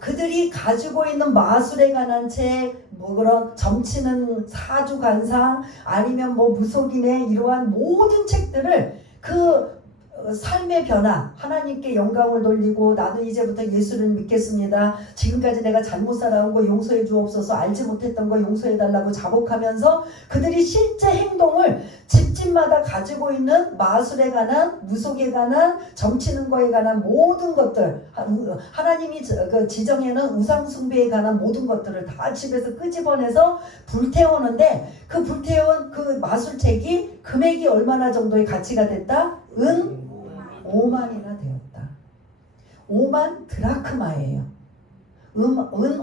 그들이 가지고 있는 마술에 관한 책, 뭐 그런 점치는 사주 관상 아니면 뭐 무속인의 이러한 모든 책들을 그 삶의 변화, 하나님께 영광을 돌리고 나도 이제부터 예수를 믿겠습니다. 지금까지 내가 잘못 살아온 거 용서해 주옵소서, 알지 못했던 거 용서해 달라고 자복하면서 그들이 실제 행동을 집집마다 가지고 있는 마술에 관한, 무속에 관한, 점치는 거에 관한 모든 것들, 하나님이 지정해놓은 우상숭배에 관한 모든 것들을 다 집에서 끄집어내서 불태우는데 그 불태운 그 마술책이 금액이 얼마나 정도의 가치가 됐다? 은 5만이나 되었다. 5만 드라크마예요. 은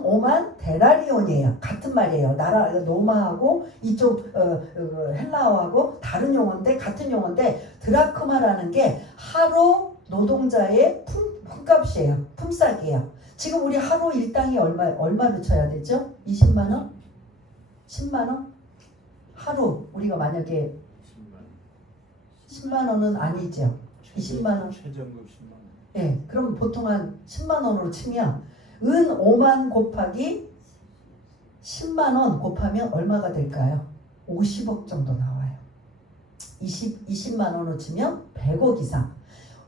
5만 데나리온이에요. 같은 말이에요. 나라 로마하고 이쪽 헬라어하고 다른 용어인데 같은 용어인데 드라크마라는 게 하루 노동자의 품값이에요. 품삯이에요. 지금 우리 하루 일당이 얼마로 쳐야 되죠? 20만 원? 10만 원? 하루 우리가 만약에 10만 원은 아니죠. 20만 원. 최저임금 10만 원. 네, 그럼 보통 한 10만 원으로 치면 은 5만 곱하기 10만 원 곱하면 얼마가 될까요? 50억 정도 나와요. 20만 원으로 치면 100억 이상.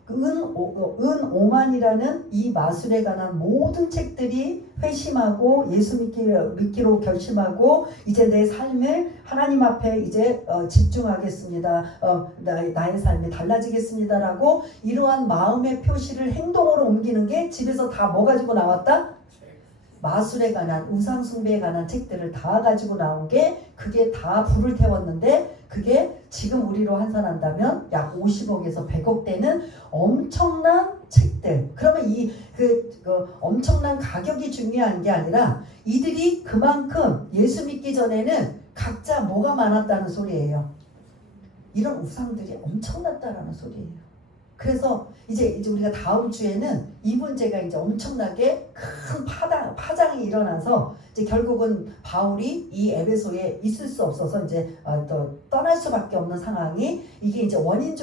은 5만이라는 이 마술에 관한 모든 책들이 회심하고 예수 믿기로 결심하고 이제 내 삶을 하나님 앞에 이제 집중하겠습니다. 나의 삶이 달라지겠습니다라고 이러한 마음의 표시를 행동으로 옮기는 게 집에서 다 뭐 가지고 나왔다? 마술에 관한 우상숭배에 관한 책들을 다 가지고 나온 게 그게 다 불을 태웠는데 그게 지금 우리로 환산한다면 약 50억에서 100억 되는 엄청난 책들. 그러면 그 엄청난 가격이 중요한 게 아니라 이들이 그만큼 예수 믿기 전에는 각자 뭐가 많았다는 소리예요. 이런 우상들이 엄청났다라는 소리예요. 그래서 이제 우리가 다음 주에는 이 문제가 이제 엄청나게 큰 파장이 일어나서 이제 결국은 바울이 이 에베소에 있을 수 없어서 이제 또 떠날 수밖에 없는 상황이 이게 이제 원인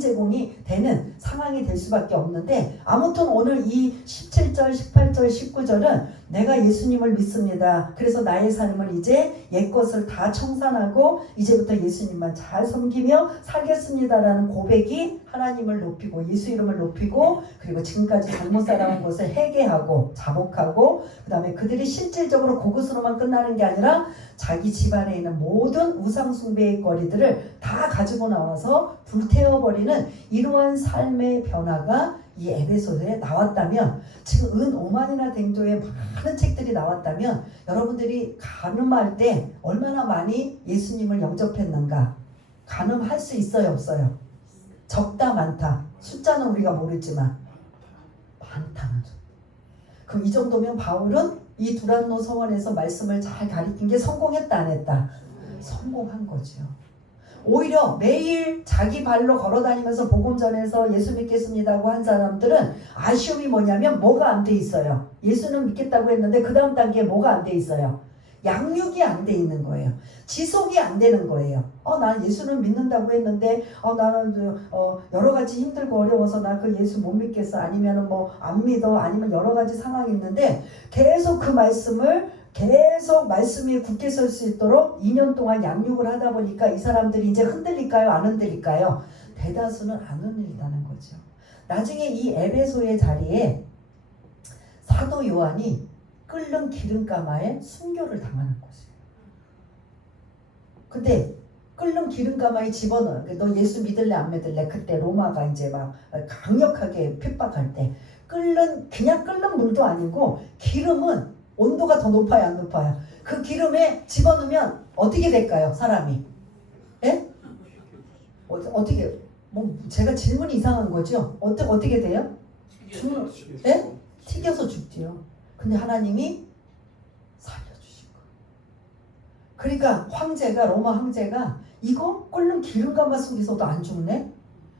제공이 되는 상황이 될 수밖에 없는데 아무튼 오늘 이 17절, 18절, 19절은 내가 예수님을 믿습니다. 그래서 나의 삶을 이제 옛것을 다 청산하고 이제부터 예수님만 잘 섬기며 살겠습니다라는 고백이 하나님을 높이고 예수 이름을 높이고 그리고 지금까지 잘못 살아온 것을 회개하고 자복하고 그 다음에 그들이 실질적으로 그것으로만 끝나는 게 아니라 자기 집안에 있는 모든 우상숭배의 거리들을 다 가지고 나와서 불태워버리는 이러한 삶의 변화가 이 에베소서에 나왔다면 지금 은 5만이나 댕도의 많은 책들이 나왔다면 여러분들이 간음할 때 얼마나 많이 예수님을 영접했는가? 간음할 수 있어요 없어요? 적다 많다. 숫자는 우리가 모르지만 많다는 점. 그럼 이 정도면 바울은 이 두란노 성원에서 말씀을 잘 가리킨 게 성공했다 안 했다? 성공한 거죠. 오히려 매일 자기 발로 걸어다니면서 복음 전해서 예수 믿겠습니다고 한 사람들은 아쉬움이 뭐냐면 뭐가 안 돼 있어요. 예수는 믿겠다고 했는데 그 다음 단계에 뭐가 안 돼 있어요. 양육이 안 돼 있는 거예요. 지속이 안 되는 거예요. 난 예수는 믿는다고 했는데 나는 여러 가지 힘들고 어려워서 나 그 예수 못 믿겠어. 아니면은 뭐 안 믿어. 아니면 여러 가지 상황이 있는데 계속 그 말씀을 계속 말씀이 굳게 설 수 있도록 2년 동안 양육을 하다 보니까 이 사람들이 이제 흔들릴까요? 안 흔들릴까요? 대다수는 안 흔들린다는 거죠. 나중에 이 에베소의 자리에 사도 요한이 끓는 기름가마에 순교를 당하는 것이에요. 근데 끓는 기름가마에 집어넣어. 너 예수 믿을래 안 믿을래? 그때 로마가 이제 막 강력하게 핍박할 때 그냥 끓는 물도 아니고 기름은 온도가 더 높아요 안 높아요? 그 기름에 집어넣으면 어떻게 될까요? 사람이? 예? 어떻게 뭐 제가 질문이 이상한 거죠? 어떻게 돼요? 죽는 예? 튀겨서 죽지요. 근데 하나님이 살려주신 거예요. 그러니까 황제가 로마 황제가 이거 끓는 기름감아 속에서도 안 죽네?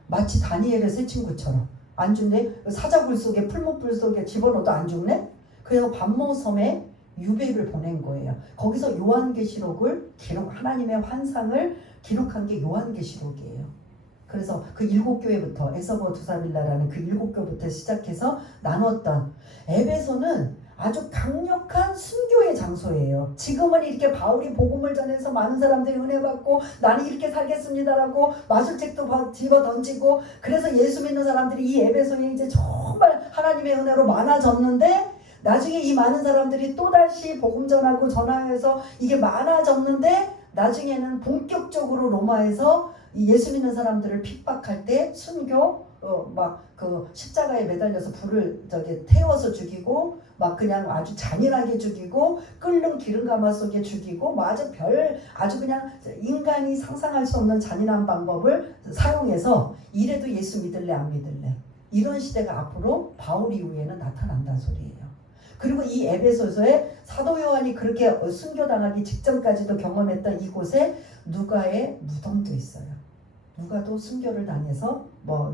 마치 다니엘의 세 친구처럼 안 죽네? 사자굴 속에 풀무불 속에 집어넣어도 안 죽네? 그래서 반모섬에 유배를 보낸 거예요. 거기서 요한계시록을 하나님의 환상을 기록한 게 요한계시록이에요. 그래서 그 7교회부터 에서버 두사빌라라는 그 7교부터 시작해서 나눴던 에베소는 아주 강력한 순교의 장소예요. 지금은 이렇게 바울이 복음을 전해서 많은 사람들이 은혜 받고 나는 이렇게 살겠습니다라고 마술책도 집어 던지고 그래서 예수 믿는 사람들이 이 에베소에 이제 정말 하나님의 은혜로 많아졌는데 나중에 이 많은 사람들이 또다시 복음 전하고 전하여서 이게 많아졌는데 나중에는 본격적으로 로마에서 예수 믿는 사람들을 핍박할 때 순교 막 그 십자가에 매달려서 불을 태워서 죽이고 막 그냥 아주 잔인하게 죽이고 끓는 기름가마 속에 죽이고 아주 그냥 인간이 상상할 수 없는 잔인한 방법을 사용해서 이래도 예수 믿을래 안 믿을래 이런 시대가 앞으로 바울 이후에는 나타난다는 소리예요. 그리고 이 에베소서에 사도 요한이 그렇게 순교당하기 직전까지도 경험했던 이곳에 누가의 무덤도 있어요. 누가도 순교를 당해서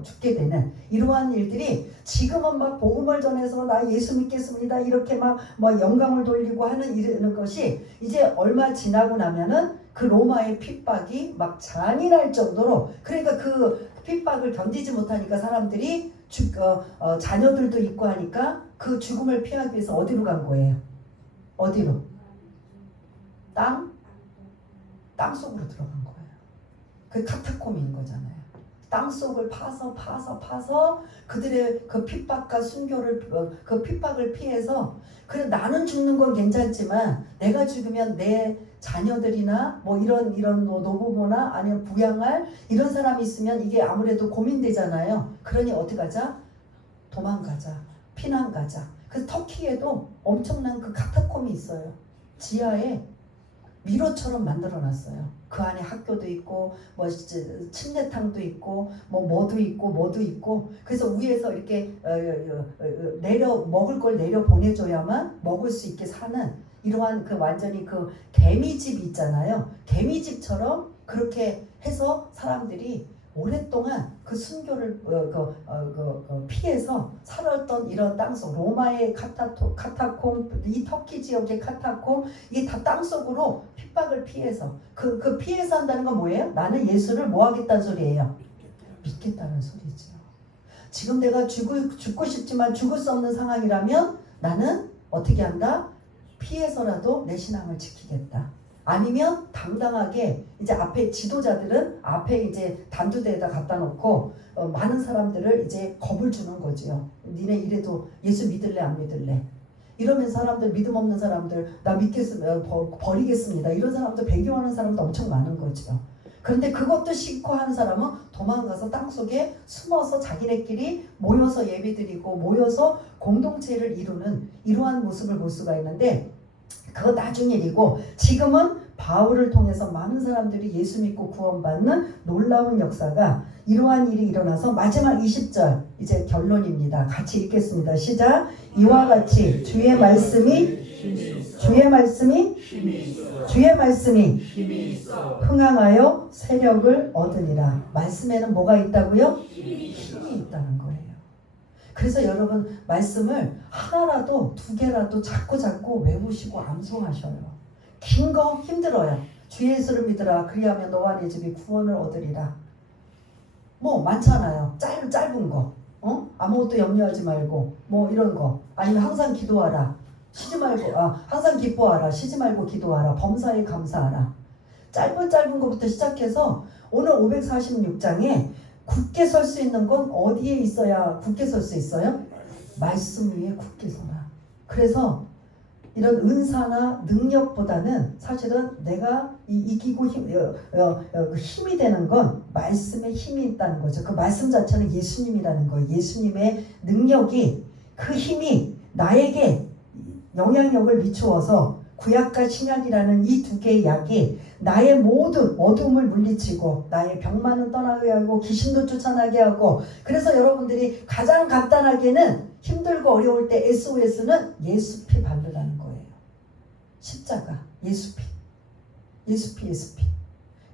죽게 되는 이러한 일들이 지금은 막 복음을 전해서 나 예수 믿겠습니다 이렇게 막 영광을 돌리고 하는 이런 것이 이제 얼마 지나고 나면은 그 로마의 핍박이 막 잔인할 정도로 그러니까 그 핍박을 견디지 못하니까 사람들이 자녀들도 있고 하니까 그 죽음을 피하기 위해서 어디로 간 거예요? 어디로? 땅 속으로 들어간 거예요. 그 카타콤인 거잖아요. 땅 속을 파서 그들의 그 핍박과 순교를 그 핍박을 피해서 그래 나는 죽는 건 괜찮지만 내가 죽으면 내 자녀들이나 이런 노부모나 아니면 부양할 이런 사람이 있으면 이게 아무래도 고민되잖아요. 그러니 어디 가자? 도망가자. 피난 가자. 그래서 터키에도 엄청난 그 카타콤이 있어요. 지하에 미로처럼 만들어놨어요. 그 안에 학교도 있고 침례탕도 있고 뭐도 있고 그래서 위에서 이렇게 먹을 걸 내려 보내줘야만 먹을 수 있게 사는 이러한 그 완전히 그 개미집 있잖아요. 개미집처럼 그렇게 해서 사람들이 오랫동안 그 순교를 피해서 살았던 이런 땅속 로마의 카타콤 이 터키 지역의 카타콤 이게 다 땅속으로 핍박을 피해서 그 피해서 한다는 건 뭐예요? 나는 예수를 뭐 하겠다는 소리예요? 믿겠다는 소리죠. 지금 내가 죽고 싶지만 죽을 수 없는 상황이라면 나는 어떻게 한다? 피해서라도 내 신앙을 지키겠다. 아니면 당당하게 이제 앞에 지도자들은 앞에 이제 단두대에다 갖다 놓고 많은 사람들을 이제 겁을 주는 거지요. 니네 이래도 예수 믿을래 안 믿을래? 이러면 사람들 믿음 없는 사람들 나 믿겠습니다 버리겠습니다. 이런 사람들 배교하는 사람도 엄청 많은 거죠. 그런데 그것도 싫고 하는 사람은 도망가서 땅속에 숨어서 자기네끼리 모여서 예배드리고 모여서 공동체를 이루는 이러한 모습을 볼 수가 있는데 그거 나중 일이고 지금은 바울을 통해서 많은 사람들이 예수 믿고 구원받는 놀라운 역사가 이러한 일이 일어나서 마지막 20절 이제 결론입니다. 같이 읽겠습니다. 시작. 이와 같이 주의 말씀이 흥황하여 세력을 얻으니라. 말씀에는 뭐가 있다고요? 힘이 있다는 거예요. 그래서 여러분 말씀을 하나라도 두 개라도 자꾸 외우시고 암송하셔요. 긴 거 힘들어요. 주 예수를 믿으라 그리하면 너와 네 집이 구원을 얻으리라. 많잖아요. 짧은 거. 아무것도 염려하지 말고 이런 거. 아니면 항상 기도하라. 쉬지 말고 항상 기뻐하라. 쉬지 말고 기도하라. 범사에 감사하라. 짧은 거부터 시작해서 오늘 546장에 굳게 설 수 있는 건 어디에 있어야 굳게 설 수 있어요? 말씀 위에 굳게 서라. 그래서 이런 은사나 능력보다는 사실은 내가 이기고 힘이 되는 건 말씀에 힘이 있다는 거죠. 그 말씀 자체는 예수님이라는 거예요. 예수님의 능력이 그 힘이 나에게 영향력을 미추어서 구약과 신약이라는 이 두 개의 약이 나의 모든 어둠을 물리치고 나의 병만은 떠나게 하고 귀신도 쫓아나게 하고, 그래서 여러분들이 가장 간단하게는 힘들고 어려울 때 SOS는 예수 피 바르라는 거예요. 십자가, 예수 피.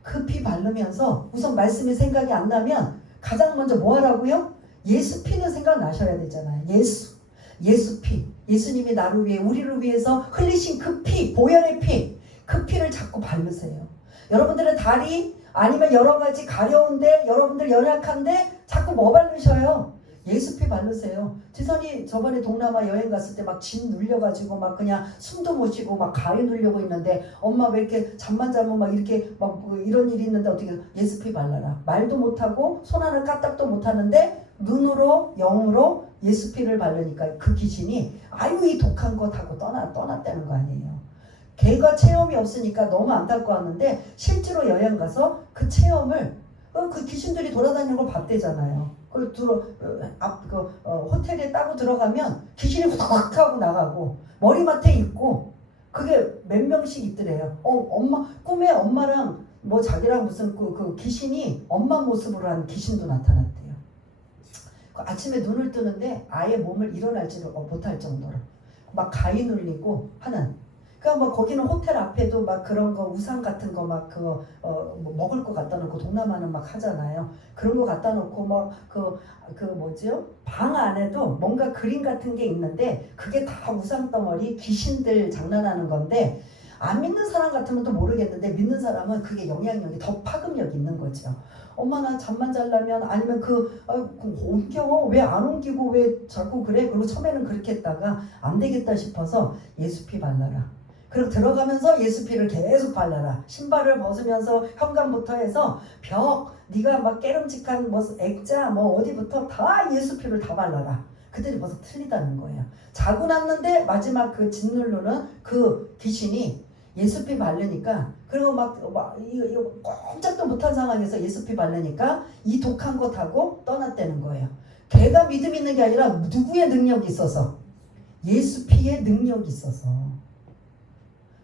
그 피 바르면서 우선 말씀이 생각이 안 나면 가장 먼저 뭐 하라고요? 예수 피는 생각나셔야 되잖아요. 예수 피. 예수님이 나를 위해, 우리를 위해서 흘리신 그 피, 보혈의 피, 그 피를 자꾸 바르세요. 여러분들의 다리 아니면 여러 가지 가려운데, 여러분들 연약한데 자꾸 뭐 바르셔요? 예수 피 바르세요. 지선이 저번에 동남아 여행 갔을 때 막 진 눌려가지고 막 그냥 숨도 못 쉬고 막 가위 눌려고 있는데, 엄마 왜 이렇게 잠만 자면 막 이렇게 막 뭐 이런 일이 있는데 어떻게 예수 피 발라라. 말도 못하고 손 하나 까딱도 못하는데 눈으로 영으로 예수 피를 바르니까 그 귀신이 아유 이 독한 것 하고 떠났다는 거 아니에요. 걔가 체험이 없으니까 너무 안타까웠는데, 실제로 여행 가서 그 체험을 그 귀신들이 돌아다니는 걸 봤대잖아요. 호텔에 따고 들어가면 귀신이 후닥 하고 나가고 머리맡에 있고, 그게 몇 명씩 있더래요. 엄마 꿈에 엄마랑 뭐 자기랑 무슨 그 귀신이 엄마 모습으로 한 귀신도 나타났대요. 아침에 눈을 뜨는데 아예 몸을 일어날지를 못할 정도로 막 가위 눌리고 하는. 그러니까 뭐 거기는 호텔 앞에도 막 그런 거 우산 같은 거 막 그거 뭐 먹을 거 갖다 놓고, 동남아는 막 하잖아요. 그런 거 갖다 놓고 막 그 뭐지요? 방 안에도 뭔가 그림 같은 게 있는데 그게 다 우산 덩어리 귀신들 장난하는 건데, 안 믿는 사람 같으면 또 모르겠는데 믿는 사람은 그게 영향력이 더 파급력이 있는 거죠. 엄마 나 잠만 잘라면, 아니면 옮겨 왜 안 옮기고 왜 자꾸 그래? 그리고 처음에는 그렇게 했다가 안 되겠다 싶어서 예수 피 발라라. 그리고 들어가면서 예수 피를 계속 발라라. 신발을 벗으면서 현관부터 해서 벽, 네가 막 깨름직한 뭐 액자 뭐 어디부터 다 예수 피를 다 발라라. 그들이 벌써 틀리다는 거예요. 자고 났는데 마지막 그 짓누르는 그 귀신이 예수 피 바르니까, 그리고 이거 꼼짝도 못한 상황에서 예수 피 바르니까 이 독한 것하고 떠났다는 거예요. 걔가 믿음 있는 게 아니라 누구의 능력이 있어서? 예수 피의 능력이 있어서.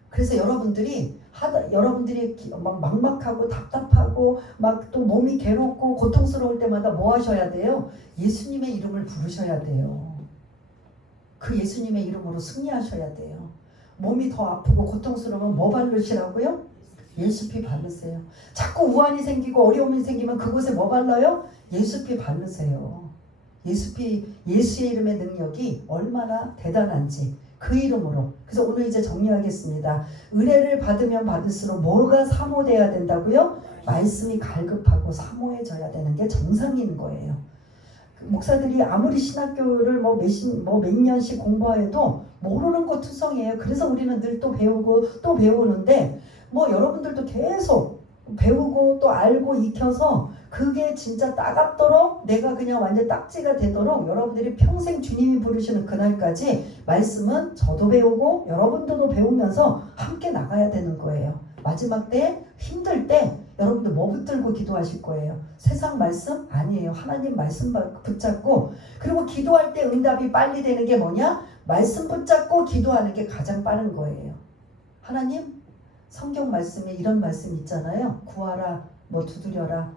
그래서 여러분들이 막 막막하고 답답하고 막 또 몸이 괴롭고 고통스러울 때마다 뭐 하셔야 돼요? 예수님의 이름을 부르셔야 돼요. 그 예수님의 이름으로 승리하셔야 돼요. 몸이 더 아프고 고통스러우면 뭐 바르시라고요? 예수 피 바르세요. 자꾸 우환이 생기고 어려움이 생기면 그곳에 뭐 발라요? 예수 피 바르세요. 예수의 이름의 능력이 얼마나 대단한지, 그 이름으로. 그래서 오늘 이제 정리하겠습니다. 은혜를 받으면 받을수록 뭐가 사모돼야 된다고요? 말씀이 갈급하고 사모해져야 되는 게 정상인 거예요. 목사들이 아무리 신학교를 몇 년씩 공부해도 모르는 거 투성이에요. 그래서 우리는 늘 또 배우고 또 배우는데, 여러분들도 계속 배우고 또 알고 익혀서 그게 진짜 따갑도록, 내가 그냥 완전 딱지가 되도록 여러분들이 평생 주님이 부르시는 그날까지 말씀은 저도 배우고 여러분들도 배우면서 함께 나가야 되는 거예요. 마지막 때 힘들 때 여러분들 뭐 붙들고 기도하실 거예요? 세상 말씀? 아니에요. 하나님 말씀 붙잡고, 그리고 기도할 때 응답이 빨리 되는 게 뭐냐? 말씀 붙잡고 기도하는 게 가장 빠른 거예요. 하나님, 성경 말씀에 이런 말씀 있잖아요. 구하라, 두드려라,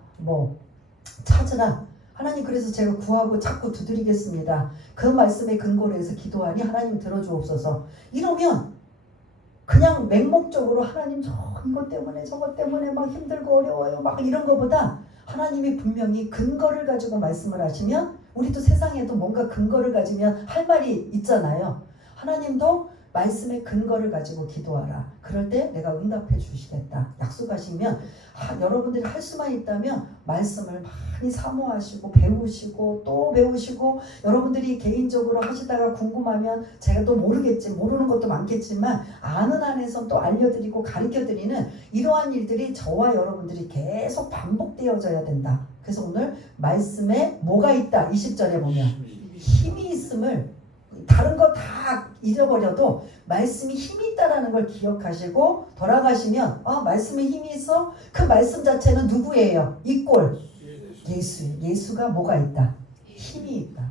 찾으라. 하나님, 그래서 제가 구하고 자꾸 두드리겠습니다. 그 말씀에 근거로 해서 기도하니 하나님 들어주옵소서. 이러면 그냥 맹목적으로 하나님 이것 때문에 저것 때문에 막 힘들고 어려워요 막 이런 거보다, 하나님이 분명히 근거를 가지고 말씀을 하시면, 우리도 세상에도 뭔가 근거를 가지면 할 말이 있잖아요. 하나님도 말씀의 근거를 가지고 기도하라. 그럴 때 내가 응답해 주시겠다 약속하시면, 여러분들이 할 수만 있다면 말씀을 많이 사모하시고 배우시고 또 배우시고, 여러분들이 개인적으로 하시다가 궁금하면 제가 또 모르는 것도 많겠지만 아는 안에서 또 알려드리고 가르쳐드리는 이러한 일들이 저와 여러분들이 계속 반복되어져야 된다. 그래서 오늘 말씀에 뭐가 있다? 20절에 보면 힘이 있음을, 다른 거 다 잊어버려도 말씀이 힘이 있다라는 걸 기억하시고 돌아가시면, 말씀에 힘이 있어? 그 말씀 자체는 누구예요? 이 꼴 예수가 뭐가 있다? 힘이 있다.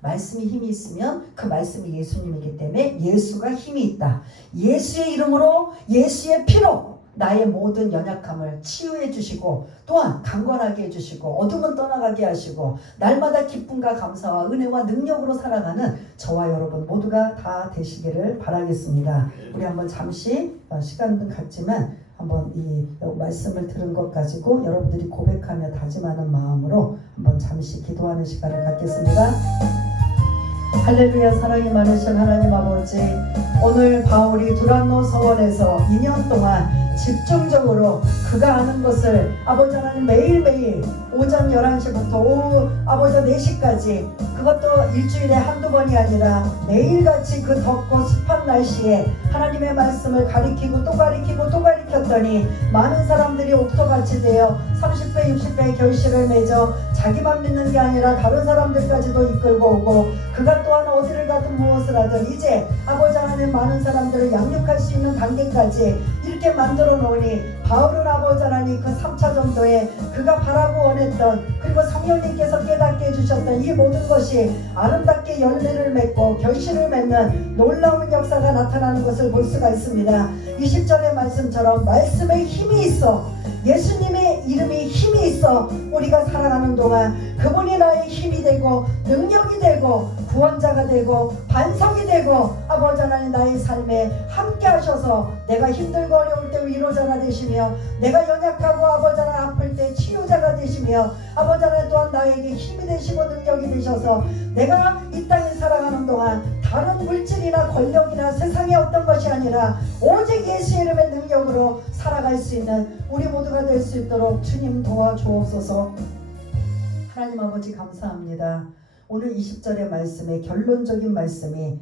말씀이 힘이 있으면 그 말씀이 예수님이기 때문에 예수가 힘이 있다. 예수의 이름으로 예수의 피로 나의 모든 연약함을 치유해 주시고 또한 강건하게 해주시고 어둠은 떠나가게 하시고 날마다 기쁨과 감사와 은혜와 능력으로 살아가는 저와 여러분 모두가 다 되시기를 바라겠습니다. 우리 한번 잠시 시간은 갖지만 한번 이 말씀을 들은 것 가지고 여러분들이 고백하며 다짐하는 마음으로 한번 잠시 기도하는 시간을 갖겠습니다. 할렐루야. 사랑이 많으신 하나님 아버지, 오늘 바울이 두란노 서원에서 2년 동안 집중적으로 그가 아는 것을 아버지 하나님 매일매일 오전 11시부터 오후 아버지 4시까지 그것도 일주일에 한두 번이 아니라 매일같이 그 덥고 습한 날씨에 하나님의 말씀을 가리키고 또 가리키고 또 가리켰더니 많은 사람들이 옥토같이 되어 30배 60배의 결실을 맺어 자기만 믿는 게 아니라 다른 사람들까지도 이끌고 오고 그가 또한 어디를 가든 무엇을 하든 이제 아버지 하나님 많은 사람들을 양육할 수 있는 단계까지 이렇게 만들어 놓으니 바울은 아버지 하나님 그 3차 정도에 그가 바라고 원했던 그리고 성령님께서 깨닫게 해주셨던 이 모든 것이 아름답게 열매를 맺고 결실을 맺는 놀라운 역사가 나타나는 것을 볼 수가 있습니다. 20절의 말씀처럼 말씀에 힘이 있어 예수님의 이름이 힘이 있어 우리가 살아가는 동안 그분이 나의 힘이 되고 능력이 되고 구원자가 되고 반석이 되고 아버지 하나님 나의 삶에 함께 하셔서 내가 힘들고 어려울 때 위로자가 되시며 내가 연약하고 아버지 하나님 아플 때 치유자가 되시며 아버지 하나님 또한 나에게 힘이 되시고 능력이 되셔서 내가 이 땅에 살아가는 동안 다른 물질이나 권력이나 세상의 어떤 것이 아니라 오직 예수의 이름의 능력으로 살아갈 수 있는 우리 모두가 될 수 있도록 주님 도와주옵소서. 하나님 아버지 감사합니다. 오늘 20절의 말씀의 결론적인 말씀이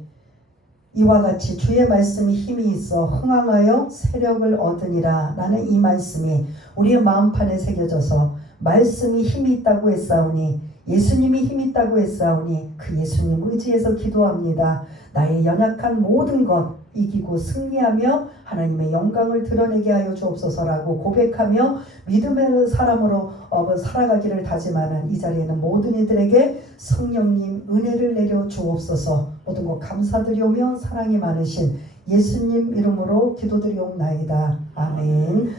이와 같이 주의 말씀이 힘이 있어 흥황하여 세력을 얻으니라 라는 이 말씀이 우리의 마음판에 새겨져서 말씀이 힘이 있다고 했사오니 예수님이 힘이 있다고 했사오니 그 예수님 의지해서 기도합니다. 나의 연약한 모든 것 이기고 승리하며 하나님의 영광을 드러내게 하여 주옵소서라고 고백하며 믿음의 사람으로 살아가기를 다짐하는 이 자리에는 모든 이들에게 성령님 은혜를 내려 주옵소서. 모든 것 감사드리오며 사랑이 많으신 예수님 이름으로 기도드리옵나이다. 아멘.